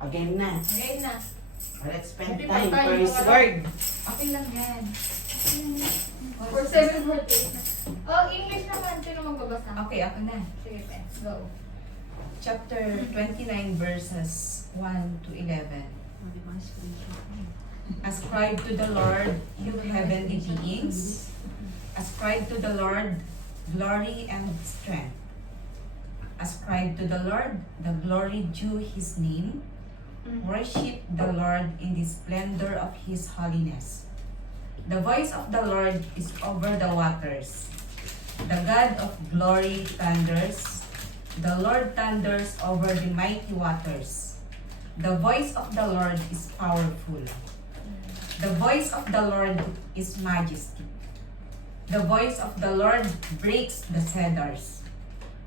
Again na. Again na. Let's spend Happy time. birthday, First mga word. Okay lang yan. For 7 birthday. Oh, English naman. Sino magbabasa? Okay, ako na. Sige, Pen. Go. Chapter 29 verses 1 to 11. Ascribe to the Lord, you heavenly beings. Ascribe to the Lord glory and strength. Ascribe to the Lord the glory due his name. Worship the Lord in the splendor of his holiness. The voice of the Lord is over the waters. The God of glory thunders. The Lord thunders over the mighty waters. The voice of the Lord is powerful. The voice of the Lord is majesty. The voice of the Lord breaks the cedars.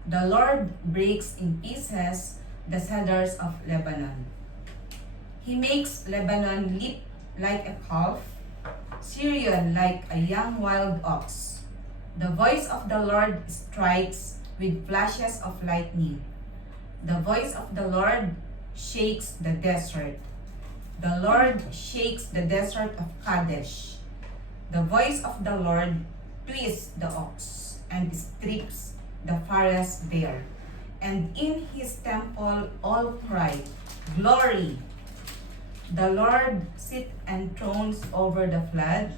The Lord breaks in pieces the cedars of Lebanon. He makes Lebanon leap like a calf, Syrian like a young wild ox. The voice of the Lord strikes with flashes of lightning. The voice of the Lord shakes the desert. The Lord shakes the desert of Kadesh. The voice of the Lord twists the ox and strips the forest bare. And in his temple all cry, Glory! The Lord sits enthroned over the flood.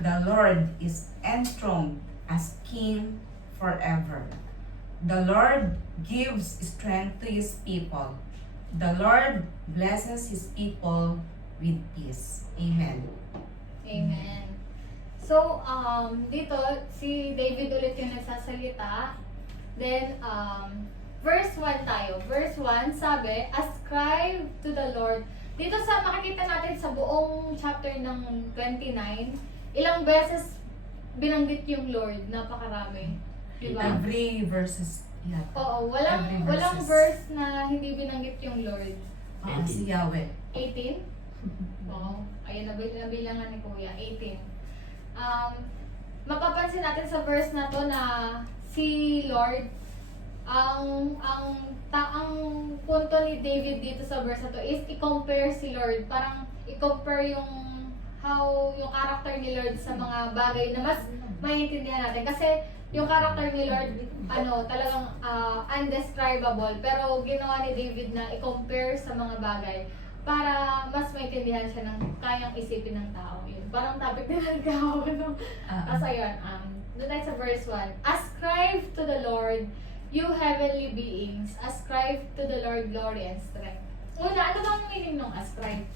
The Lord is enthroned as King forever. The Lord gives strength to his people. The Lord blesses his people with peace. Amen. Amen. So, dito, si David ulit yung nagsasalita. Then, verse 1 tayo. Verse 1, sabi, ascribe to the Lord. Dito sa makikita natin sa buong chapter ng 29, ilang beses binanggit yung Lord, napakarami. Diba? Every verses. Yeah. Oo, Every walang verses. verse na hindi binanggit yung Lord. Si Yahweh. 18? Oo. Ayun, nabilangan ni Kuya. 18. Mapapansin natin sa verse na to na si Lord, ang punto ni David dito sa verse na to is i-compare si Lord. Parang i-compare yung character ni Lord sa mga bagay na mas maintindihan natin. Kasi yung character ni Lord, talagang undescribable. Pero ginawa ni David na i-compare sa mga bagay para mas maintindihan siya ng kayang isipin ng tao. Yun. Parang topic nila ng kahapon. Tapos ayun, doon tayo sa verse 1. Ascribe to the Lord, you heavenly beings. Ascribe to the Lord glory and strength. Una, ano bang meaning ng ascribe?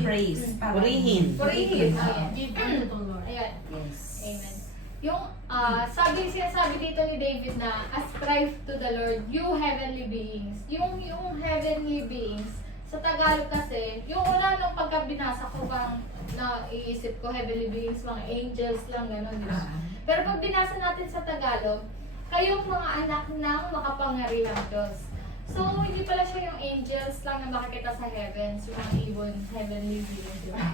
Praise. Purihin. Purihin. Ah. Give honor to the Lord. Ayan. Yes. Amen. Yung sinasabi dito ni David na ascribe to the Lord, you heavenly beings. Yung heavenly beings, sa Tagalog kasi, yung una nung pagkabinasa ko, parang naiisip ko heavenly beings, mga angels lang, gano'n, di ba? Pero pag binasa natin sa Tagalog, kayong mga anak ng makapangyarihang Diyos. So, hindi pala siya yung angels lang na makikita sa heavens, yung mga ibon, heavenly beings, di ba?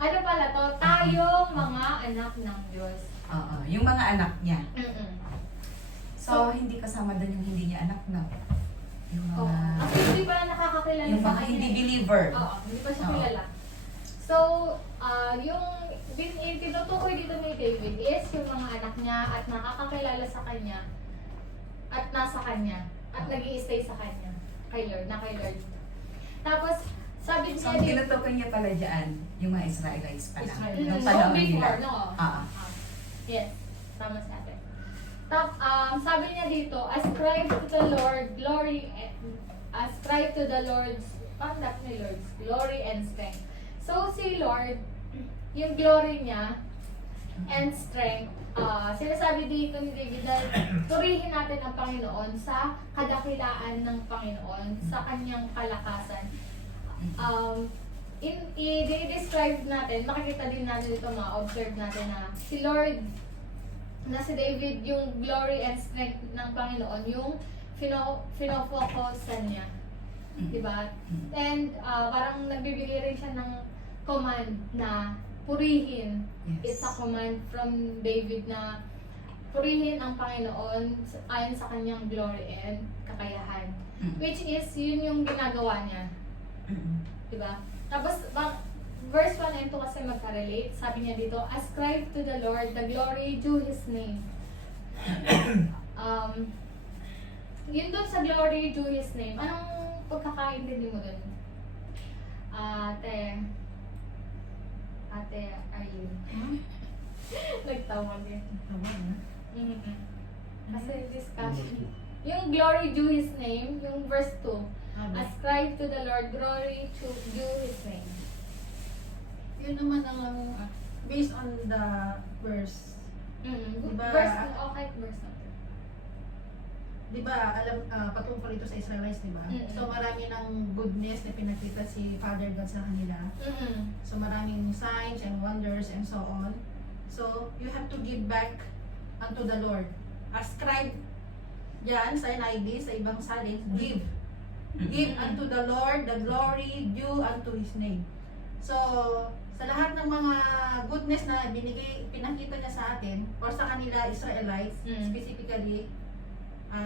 Ano pala to? Tayong mga anak ng Diyos. Oo. Yung mga anak niya. Mm-mm. So, hindi kasama doon yung hindi niya anak na. Yung mga... Kasi hindi pala nakakakilala Yung sa mga kanya. hindi eh. believer. Oo, hindi pa siya Oo. kilala. So, yung tinutukoy dito ni David is yung mga anak niya at nakakakilala sa kanya at nasa kanya at nag-i-stay sa kanya kay Lord. Tapos, sabi So, niya ang tinutukoy niya pala dyan, yung mga Israelites pa lang. Israel. Nung so panahon before, nila. no? Oo. Yes, tama sa atin. Sabi niya dito, ascribe to the Lord glory and ascribe to the Lord's glory and strength. So si Lord, yung glory niya and strength, sinasabi dito ni David na purihin natin ang Panginoon sa kadakilaan ng Panginoon, sa kanyang kalakasan. I-describe natin, makikita din natin dito, ma-observe natin na si Lord, na si David, yung glory and strength ng Panginoon, yung fino-focusan niya. Diba? And parang nagbibigay rin siya ng command na purihin. Yes. It's a command from David na purihin ang Panginoon ayon sa kanyang glory and kakayahan. Which is, yun yung ginagawa niya. Diba? Tapos, verse 1 and 2 kasi magka-relate. Sabi niya dito, ascribe to the Lord the glory due His name. Yun dun sa glory due His name. Anong pagkakaintindi mo dun? Ate, Arlene. Nagtawag eh. Mm-hmm. Kasi discussion. Yung glory due His name, yung verse 2. Ascribe to the Lord glory to due His name. Yun naman ang based on the verse. Diba? Verse, okay, verse na. Di ba, patungkol ito sa Israelites, di ba? Mm-mm. So marami ng goodness na pinakita si Father God sa kanila. So maraming signs and wonders and so on. So you have to give back unto the Lord. Ascribe yan sa NIV, sa ibang salin, give. Give unto the Lord the glory due unto His name. So, sa lahat ng mga goodness na pinakita niya sa atin, or sa kanila, Israelites, specifically,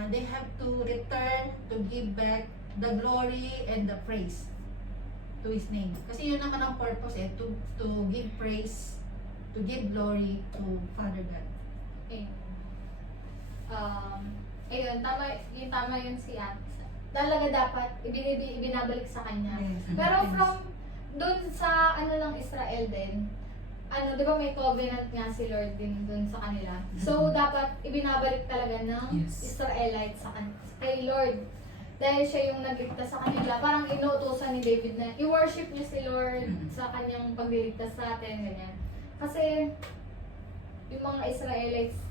they have to return to give back the glory and the praise to His name. Kasi yun naman ang purpose to give praise, to give glory to Father God. Okay. Ayun, tama yun si At. Talaga dapat ibinabalik sa kanya. Pero from doon sa ng Israel din, di ba may covenant nga si Lord din doon sa kanila. So dapat ibinabalik talaga ng Israelites kay Lord. Dahil siya yung nagligtas sa kanila, parang inuutosan ni David na i-worship niyo si Lord sa kanyang pagliligtas sa atin, ganyan. Kasi yung mga Israelites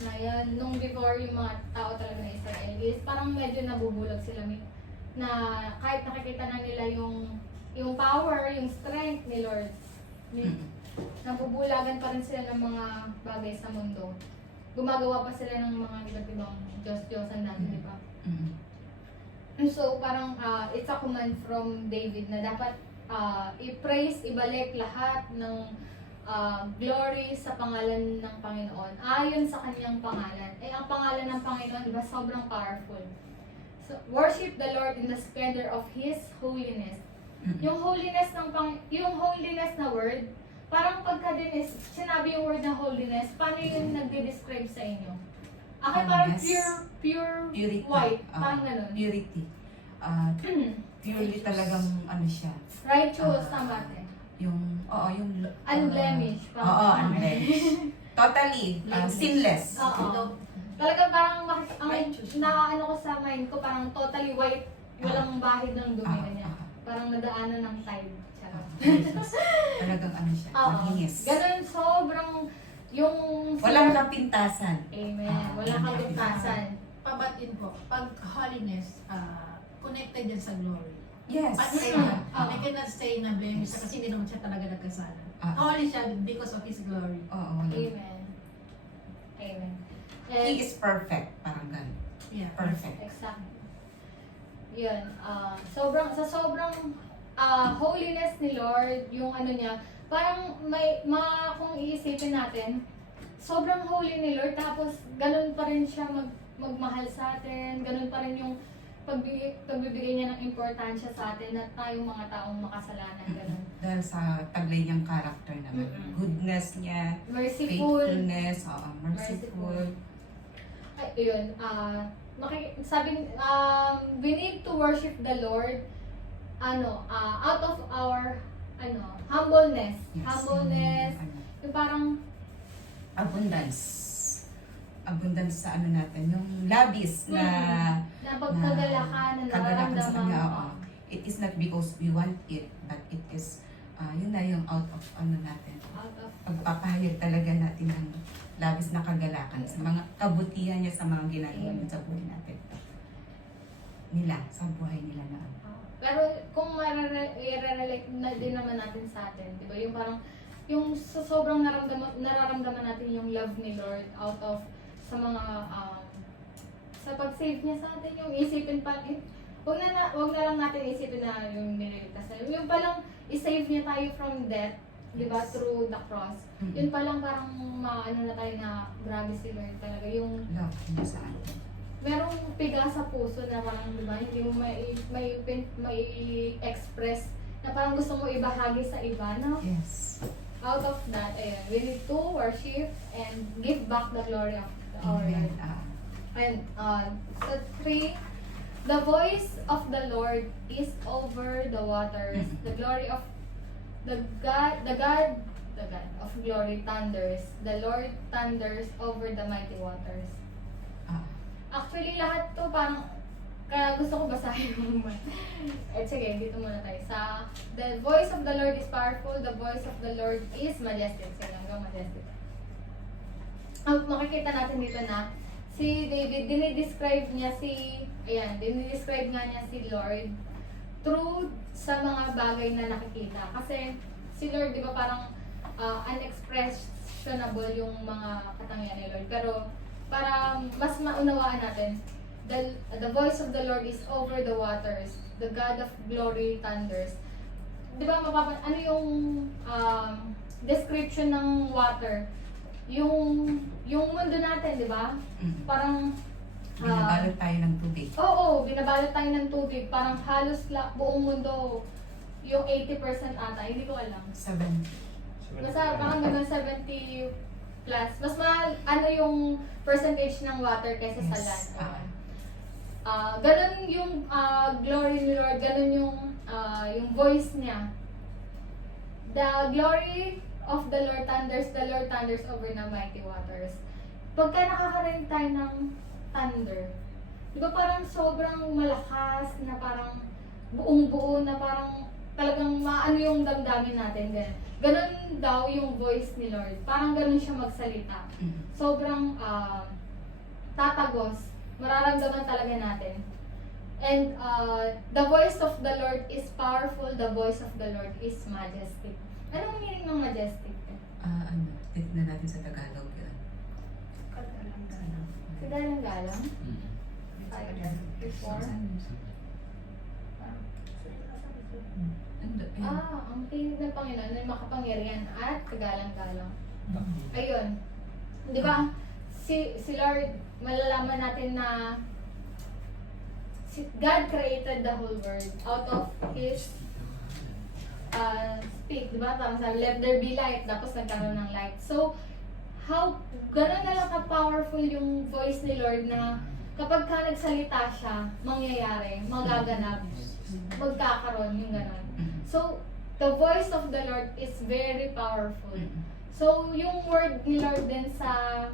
na yan, nung before yung mga tao talaga na Israelis, parang medyo nabubulog sila na kahit nakikita na nila yung power, yung strength ni Lord, nabubulagan pa rin sila ng mga bagay sa mundo. Gumagawa pa sila ng mga iba't ibang Diyos-Diyosan natin, di ba? So parang it's a command from David na dapat i-praise, ibalik lahat ng glory sa pangalan ng Panginoon ayon sa kanyang pangalan. Ang pangalan ng Panginoon, diba, sobrang powerful. So, worship the Lord in the splendor of His holiness. Yung holiness yung holiness na word, parang pagka din sinabi yung word na holiness, paano yun nagde-describe sa inyo? Parang pure Purity. white, parang ganun. Purity. Purely talagang siya. Righteous, tama ate. Yung Unblemished. Unblemished. Totally sinless. Oo. Talagang parang na ko sa mind ko, parang totally white, walang bahid ng dumi niya. Parang nadaanan ng tide. Charot. Talagang siya, mahinis. Ganun, sobrang yung... Walang kapintasan. Amen. Walang kapintasan. Pabatin po, pag holiness, connected yan sa glory. Yes. I cannot say na blemish siya kasi hindi naman siya talaga nagkasala. Holy siya because of His glory. Amen. Amen. He is perfect. Parang ganun. Yeah. Perfect. Exactly. Yun. Sobrang holiness ni Lord, yung niya, parang kung iisipin natin, sobrang holy ni Lord, tapos ganun pa rin siya magmahal sa atin, ganun pa rin yung pagbibigay niya ng importansya sa atin na tayong mga taong makasalanan, ganun. Dahil sa taglay niyang character naman. Goodness niya, Merciful. faithfulness, merciful. Ay, yun. We need to worship the Lord out of our humbleness. Yes. Humbleness. Yung parang Abundance sa natin, yung labis na pagkagalakan na kagalakan sa nararamdaman. kanya. It is not because we want it, but it is, yun na yung out of natin. Out of Pagpapahayag talaga natin ng labis na kagalakan sa mga kabutihan niya sa mga ginagawa niya sa buhay natin. Sa buhay nila na. Pero kung i-relate na din naman natin sa atin, di ba? Yung parang, yung sobrang nararamdaman natin yung love ni Lord out of sa mga sa pag-save niya sa atin, yung isipin pa, wag na lang natin isipin na yung nililigtas na yung palang i-save niya tayo from death, di ba, through the cross. Mm-mm. Yun pa lang parang maano na tayo na grabe si Lord talaga. Yung Love niya sa atin. merong piga sa puso na parang, di ba, hindi mo may express na parang gusto mo ibahagi sa iba, no? Yes. Out of that, ayan, we need to worship and give back the glory of our Amen. Lord. And so 3, the voice of the Lord is over the waters. The glory of the God of glory thunders. The Lord thunders over the mighty waters. Ah. Actually, lahat to parang, kaya gusto ko basahin mo. Sige, dito muna tayo. The voice of the Lord is powerful, the voice of the Lord is majestic. Sige, hanggang majestic. Makikita natin dito na si David, dinidescribe nga niya si Lord through sa mga bagay na nakikita. Kasi si Lord, di ba, parang unexpressionable yung mga katangian ni Lord. Pero para mas maunawaan natin, the voice of the Lord is over the waters. The God of glory thunders. Di ba, ano yung description ng water? Yung mundo natin, di ba? Parang Binabalot tayo ng tubig. Oo, binabalot tayo ng tubig. Parang halos buong mundo, yung 80% ata, hindi ko alam. 7. Basta parang ganun 70 plus. Mas ano yung percentage ng water kaysa sa land. Yes. Ganun yung glory ni Lord, ganun yung voice niya. The glory of the Lord thunders over the mighty waters. Pagka nakakarinig tayo ng thunder, di ba parang sobrang malakas na parang buong-buo na parang talagang maano yung damdamin natin. Ganun daw yung voice ni Lord. Parang ganun siya magsalita. Sobrang tatagos. Mararamdaman talaga natin. And the voice of the Lord is powerful. The voice of the Lord is majestic. Anong meaning ng majestic? Tignan natin sa Tagalog yun. Kagalang-galang? 5, 4. Ang tinig ng Panginoon ay makapangyarihan at kagalang-galang. Ayun. Di ba? Si Lord, malalaman natin na God created the whole world out of His speak, di ba? Parang sabi, let there be light, tapos nagkaroon ng light. So, gano'n na lang ka-powerful yung voice ni Lord na kapag ka nagsalita siya, mangyayari, magaganap, magkakaroon yung gano'n. So, the voice of the Lord is very powerful. So, yung word ni Lord din sa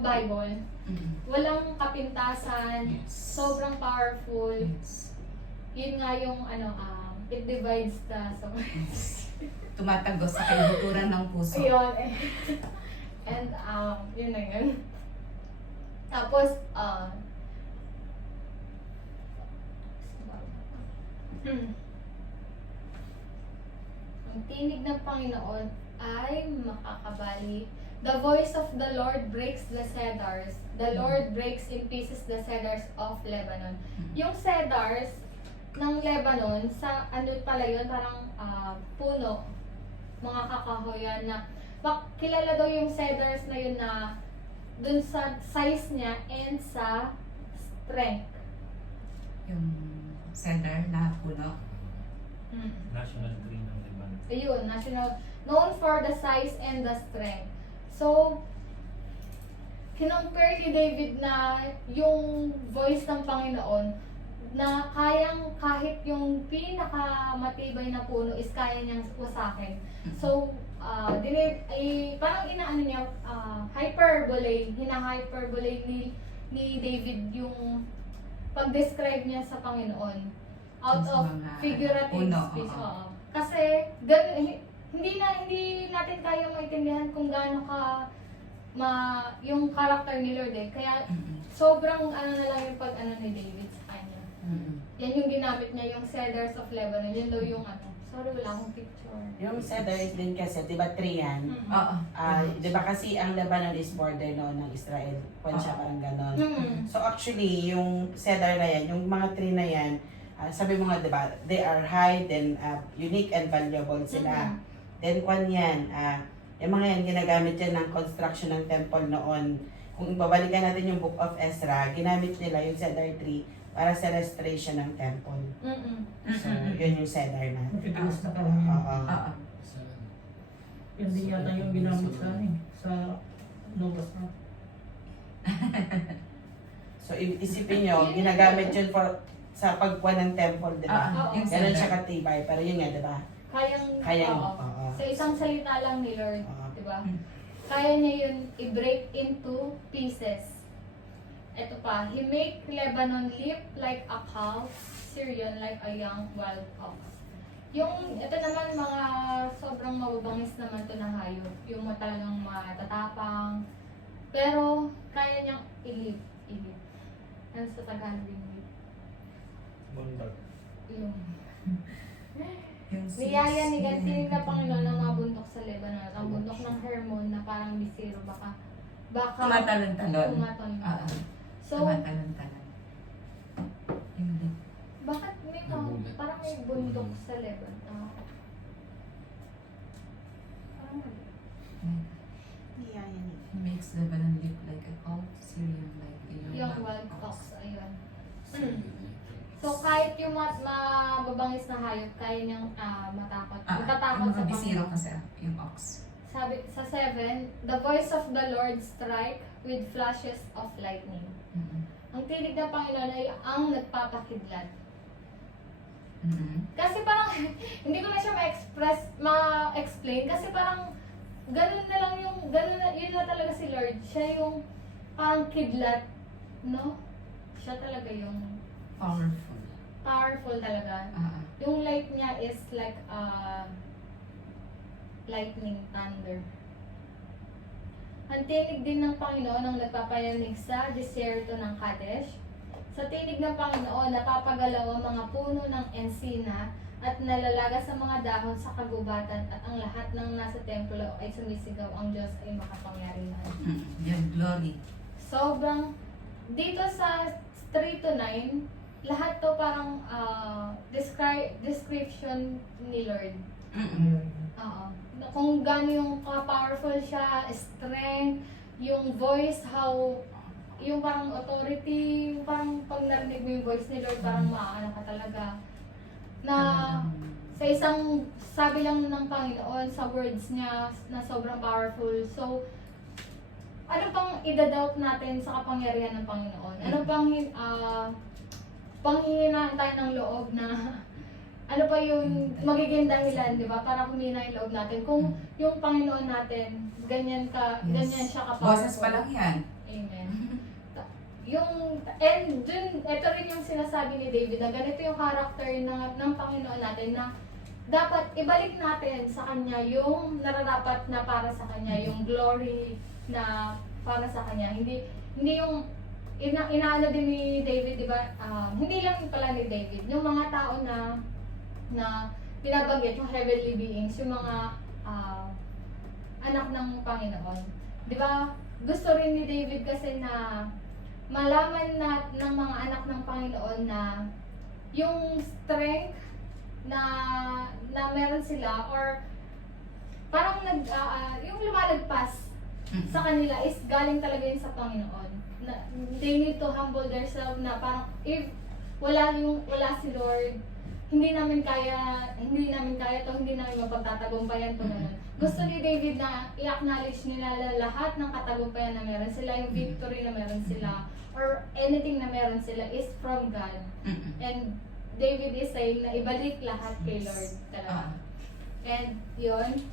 Bible, walang kapintasan, sobrang powerful. Yun nga yung it divides the words. Tumatagos sa kaibuturan ng puso. Ayun. And yun na yun. Tapos, ang tinig ng Panginoon ay makakabali. The voice of the Lord breaks the cedars. The Lord breaks in pieces the cedars of Lebanon. Yung cedars ng Lebanon, sa ano pala yun, parang puno, mga kakahoyan na kilala daw yung cedars na yun na dun sa size niya and sa strength. Yung cedar na puno. National tree ng Lebanon. Ayun, known for the size and the strength. So, kinompare ni David na yung voice ng Panginoon na kahit yung pinakamatibay na puno is kaya niyang wasakin. So, parang inaano niya, hina-hyperbole ni David yung pag-describe niya sa Panginoon out of figurative speech. Kasi hindi natin kaya maintindihan kung gaano yung character ni Lord Kaya sobrang na lang yung pag-ano ni David sa kanya. Yan yung ginamit niya, yung cedars of Lebanon. Yun daw yung sorry, wala akong picture. Yung cedars din kasi, di ba tree yan? Oo. Di ba kasi ang Lebanon is border no, ng Israel. Kwan siya parang ganon. So actually, yung cedar na yan, yung mga tree na yan, sabi mo nga, di ba, they are high, then unique and valuable sila. Then, kwan yan, yung mga yan, ginagamit yan ng construction ng temple noon. Kung babalikan natin yung Book of Ezra, ginamit nila yung cedar tree para sa restoration ng temple. So, yun yung cedar na. Matigas na Oo. Oo. Yan din yata yung ginamit sa Novas na. So, isipin nyo, ginagamit yun sa pagkuha ng temple, di ba? Oo. Yung Ganun cedar. siya katibay, pero yun nga, di ba? Kayang, Oo. oo. Sa isang salita lang ni Lord, Oo. di ba? Mm. Kaya niya yun i-break into pieces. Ito pa, He make Lebanon leap like a calf, Syrian like a young wild ox. Yung, ito naman mga sobrang mababangis naman to na hayop. Yung talagang matatapang. Pero, kaya niyang ilip. Ano sa Tagalog yung ilip? Bundok. Yung Yung niyaya ni God, tinig na Panginoon ng mga bundok sa Lebanon. Ang bundok ng Hermon na parang bisiro, baka Tumatalon-talon. tumatalon. Oo. So, Tumatalon-talon. Yung bakit may mga, parang may bundok sa Lebanon? Parang mali. He makes Lebanon look like a calf, Syrian like a Yung wild ox, ayun. So, kahit yung mababangis na hayop, kaya niyang matakot. Matatakot yung sa mga bisiro Panginoon. kasi yung ox. Sabi sa 7, the voice of the Lord strike with flashes of lightning. Mm-mm. Ang tinig ng Panginoon ay ang nagpapakidlat. Mm-mm. Kasi parang, hindi ko na siya ma-explain kasi parang, ganun na lang yung, yun na talaga si Lord. Siya yung parang kidlat, no? Siya talaga yung Powerful. powerful talaga. Yung light niya is like lightning thunder. Ang tinig din ng Panginoon ang nagpapayanig sa desierto ng Kadesh. Sa tinig ng Panginoon, napapagalaw ang mga puno ng ensina at nalalaga sa mga dahon sa kagubatan at ang lahat ng nasa templo ay sumisigaw, ang Diyos ay makapangyarihan. Yung glory. Sobrang, dito sa 3 to 9, lahat to parang description ni Lord. Oo. Kung gaano yung powerful siya, strength, yung voice, how, yung parang authority, yung parang pag narinig mo yung voice ni Lord, parang maano ka talaga. Na sa isang sabi lang ng Panginoon, sa words niya na sobrang powerful. So, ano pang idadoubt natin sa kapangyarihan ng Panginoon? Ano pang panghihinaan tayo ng loob na ano pa yung magiging dahilan, di ba? Para humina yung loob natin. Kung yung Panginoon natin, ganyan ganyan siya ka-powerful. Boses pa lang yan. Amen. And dun, ito rin yung sinasabi ni David na ganito yung character ng Panginoon natin na dapat ibalik natin sa Kanya yung nararapat na para sa Kanya, yung glory na para sa Kanya. Hindi yung inaano din ni David, di ba? Hindi lang pala ni David, yung mga tao na binabanggit, yung heavenly beings, yung mga anak ng Panginoon. Di ba? Gusto rin ni David kasi na malaman ng mga anak ng Panginoon na yung strength na meron sila or parang yung lumalagpas sa kanila is galing talaga yun sa Panginoon. Na, they need to humble themselves na parang if wala si Lord, hindi namin kaya to, hindi namin mapagtatagumpayan to ganun. Gusto ni David na i-acknowledge nila lahat ng katagumpayan na meron sila, yung victory na meron sila, or anything na meron sila is from God. And David is saying na ibalik lahat kay Lord talaga. And yun,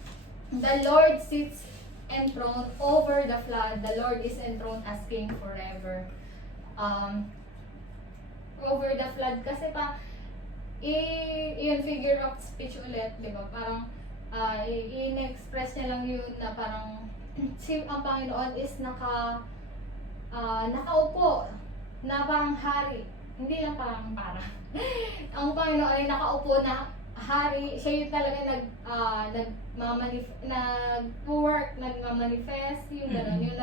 the Lord sits enthroned over the flood. The Lord is enthroned as King forever. Over the flood kasi yun figure of speech ulit, di ba? Parang in-express niya lang yun na parang ang Panginoon is nakaupo na parang hari. Hindi lang parang ang Panginoon ay nakaupo na hari, siya yung talaga nag-work, nag-manifest, yung gano'n, yung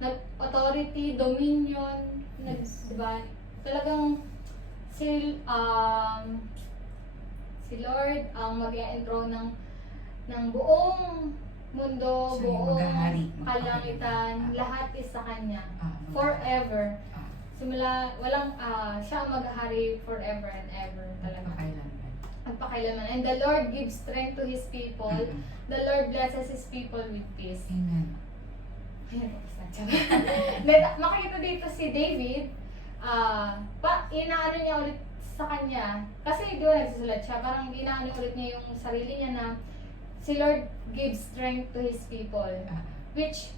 nag-authority, dominion, diba? Talagang si Lord ang mag-e-enthroned ng buong mundo, Siya yung buong maghahari, kalangitan, lahat is sa Kanya. Maghahari. Forever. Ah. Simula, walang, siya ang maghahari forever and ever talaga. Magpakailanman. Magpakailanman. And the Lord gives strength to His people. Mm-mm. The Lord blesses His people with peace. Amen. Makikita dito si David, inaano niya ulit sa kanya, kasi di ba nagsusulat siya, parang inaano ulit niya yung sarili niya na si Lord gives strength to His people. Which,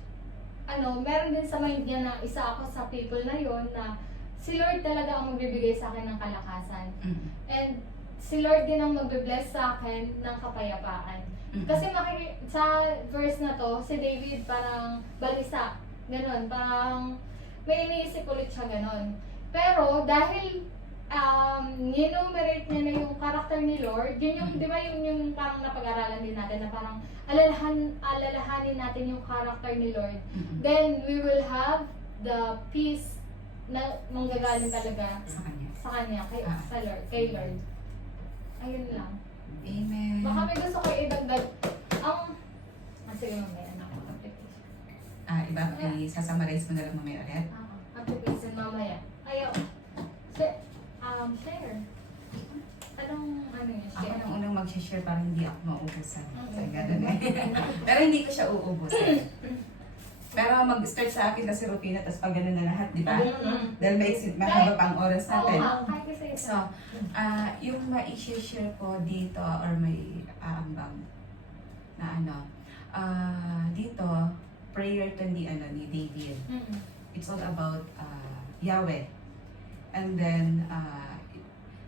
meron din sa mind niya na isa ako sa people na yon na si Lord talaga ang magbibigay sa akin ng kalakasan. Mm-mm. And si Lord din ang magbe-bless sa akin ng kapayapaan. Mm-mm. Kasi sa verse na to, si David parang balisa. Ganon, parang may iniisip ulit siya ganon. Pero dahil ninumerate niya na yung character ni Lord, yun yung, di ba yung parang napag-aralan din natin na parang alalahanin natin yung character ni Lord. Mm-mm. Then we will have the peace na manggagaling talaga Sa kanya. sa kanya, kay Lord. Ayun lang. Amen. Baka may gusto ko idagdag. Sige mamaya na ako. Sasummarize mo na lang mamaya ulit. Application mamaya. Ayaw. Share. Anong yung Ako share? nang unang mag-share para hindi ako mauubusan. Okay. So, ganun eh. Pero hindi ko siya uubusan. Pero mag-start sa akin kasi Rufina, tapos pag ganun na lahat, di ba? Dahil may mahaba pang oras natin. Kahit kasi ito. So, yung ma-share ko dito or may aambang na dito, prayer to ni David. It's all about Yahweh. And then,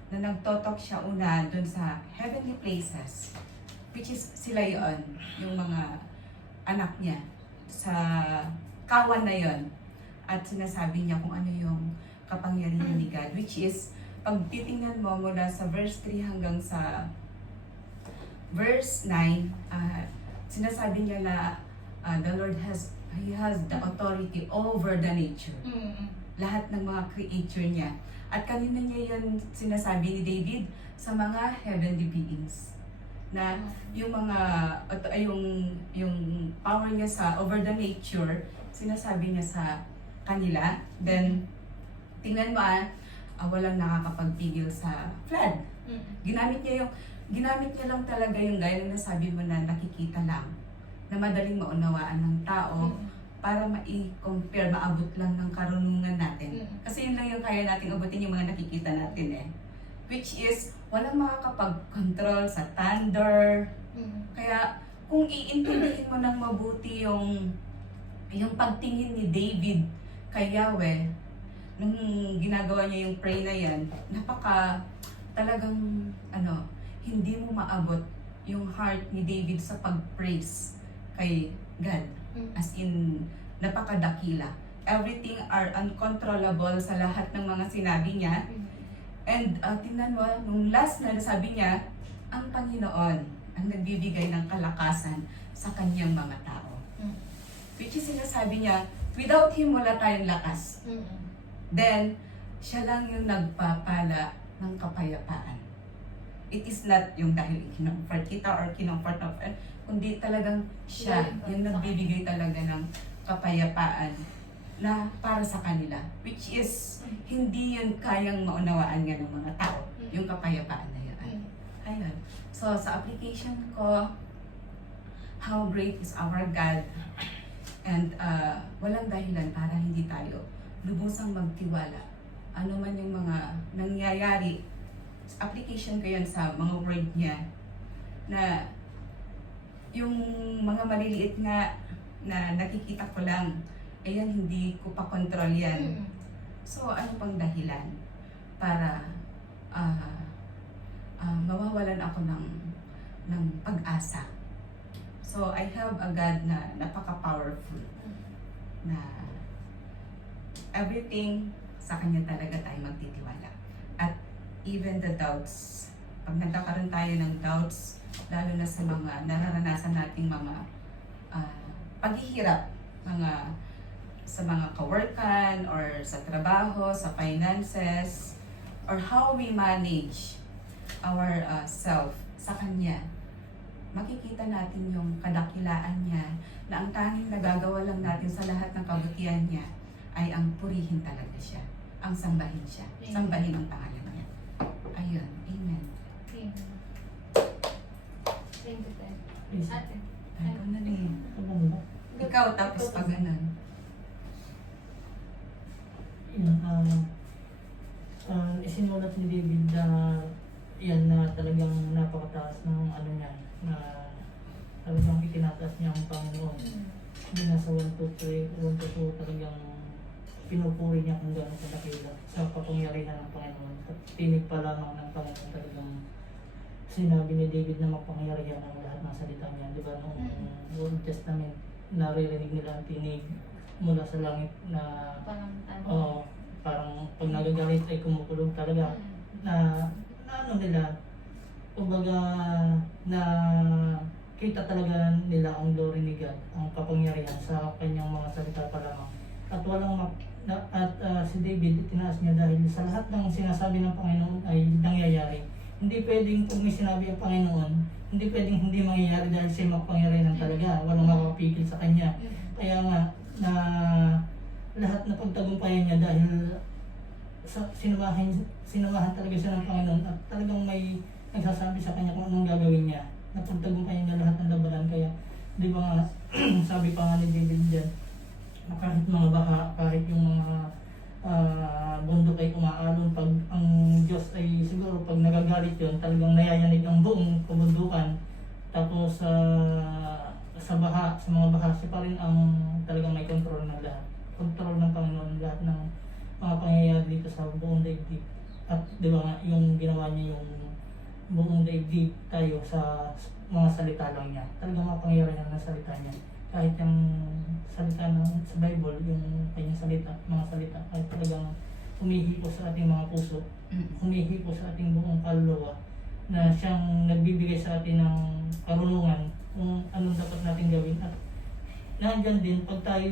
na nagtotok siya una dun sa heavenly places, which is sila yon, yung mga anak niya sa kawan na yon, at sinasabi niya kung ano yung kapangyarihan ni God, which is pag titingnan mo mula sa verse 3 hanggang sa verse 9, sinasabi niya na the Lord He has the authority over the nature, lahat ng mga creature niya. At kanina niya yun sinasabi ni David sa mga heavenly beings, na yung mga yung power niya sa over the nature, sinasabi niya sa kanila. Then tingnan mo walang nakakapagpigil sa flood. Ginamit niya lang talaga yung gaya ng nasabi mo na nakikita lang, na madaling maunawaan ng tao, para ma-compare, maabot lang ng karunungan natin. Kasi yun lang yung kaya natin abutin, yung mga nakikita natin eh. Which is, walang makakapag-control sa thunder. Kaya, kung iintindihin mo ng mabuti yung pagtingin ni David kay Yahweh, nung ginagawa niya yung pray na yan, talagang, hindi mo maabot yung heart ni David sa pag-praise kay God. As in, napakadakila. Everything are uncontrollable sa lahat ng mga sinabi niya. And tingnan mo, nung last na nasabi niya, ang Panginoon ang nagbibigay ng kalakasan sa kanyang mga tao. Which is sinasabi niya, without Him wala tayong lakas. Then, siya lang yung nagpapala ng kapayapaan. It is not yung dahil kinomfort kita or kinomfort of kundi talagang siya yung nagbibigay talaga ng kapayapaan na para sa kanila, which is hindi yun kayang maunawaan nga ng mga tao, yung kapayapaan na yan. Ayun. So sa application ko, how great is our God, and walang dahilan para hindi tayo lubusang magtiwala. Ano man yung mga nangyayari, application ko yan sa mga word niya, na yung mga maliliit nga na nakikita ko lang, ayan, hindi ko pa control yan. So, ano pang dahilan para mawawalan ako ng pag-asa? So, I have a God na napaka-powerful, na everything sa Kanya talaga tayo magtitiwala. At even the doubts, pag nagkakaroon tayo ng doubts, lalo na sa mga nararanasan nating mga paghihirap, sa mga kaworkan or sa trabaho, sa finances, or how we manage our self sa Kanya. makikita natin yung kadakilaan niya, na ang tanging nagagawa lang natin sa lahat ng kabutihan niya ay ang purihin talaga siya, ang sambahin siya, sambahin ang pangalan niya. Ayun, amen. Thank you, Ted. Please. Ate. Ay, na rin. Maganda. Ikaw, tapos pag ganun. Yun, isinulat ni David na yan na talagang napakataas ng ano niya, na talagang itinataas niya ang Panginoon. Hindi na sa 1, 2, 3, 1, 2, 2 talagang pinupuri niya kung gano'ng kadakila sa kapangyarihan ng Panginoon. Sa tinig pa lamang ng Panginoon talagang sinabi ni David na mapangyarihan ang lahat ng salita niya. Di ba nung Old Testament, naririnig nila ang tinig mula sa langit na Parang parang pag nagagalit ay kumukulog talaga. Na ano nila, kumbaga na kita talaga nila ang glory ni God, ang kapangyarihan sa kanyang mga salita pa lamang. At si David, tinaas niya dahil sa lahat ng sinasabi ng Panginoon ay nangyayari. Hindi pwedeng kung may sinabi ang Panginoon, hindi pwedeng hindi mangyayari dahil siya mapangyarihan talaga. Walang makakapigil sa kanya. Kaya nga, na lahat na pagtagumpayan niya dahil sinamahan talaga siya ng Panginoon at talagang may nagsasabi sa kanya kung anong gagawin niya. Napagtagumpayan niya lahat ng labanan. Kaya, di ba nga, sabi pa nga ni David dyan, na kahit mga baha, kahit yung mga bundok ay umaalon, pag ang Diyos ay siguro pag nagagalit yun, talagang nayayanig ang buong kabundukan. Tapos sa mga baha, siya pa rin ang talagang may control ng lahat. Control ng Panginoon lahat ng mga pangyayari dito sa buong daigdig. At di ba nga, yung ginawa niya yung buong daigdig tayo sa mga salita lang niya. Talagang mapangyarihan ng salita niya. Kahit yung salita sa Bible, yung kanyang salita, mga salita, ay talagang humihipo sa ating mga puso, humihipo sa ating buong kaluluwa, na siyang nagbibigay sa atin ng karunungan kung anong dapat natin gawin. At nandiyan din, pag tayo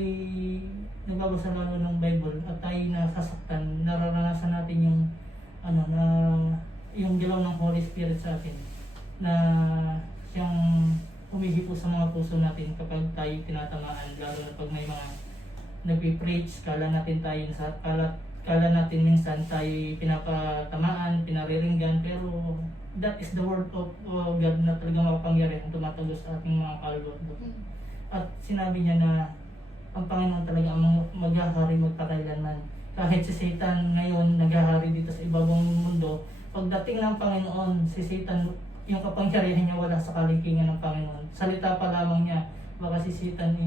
nagbabasa lalo ng Bible at tayo nasasaktan, nararanasan natin yung yung dilaw ng Holy Spirit sa atin, na siyang humihipo sa mga puso natin kapag tayo tinatamaan, lalo na pag may mga nagpi-preach, kala natin minsan tayo pinapatamaan, pinariringgan, pero that is the word of God na talagang makapangyarihan, tumatagos sa ating mga kaluluwa. At sinabi niya na ang Panginoon talaga ang maghahari magpakailanman. Kahit si Satan ngayon naghahari dito sa ibabang mundo, pagdating ng Panginoon, si Satan, yung kapangyarihan niya wala sa kalingkingan ng Panginoon. Salita pa lamang niya, baka si Satan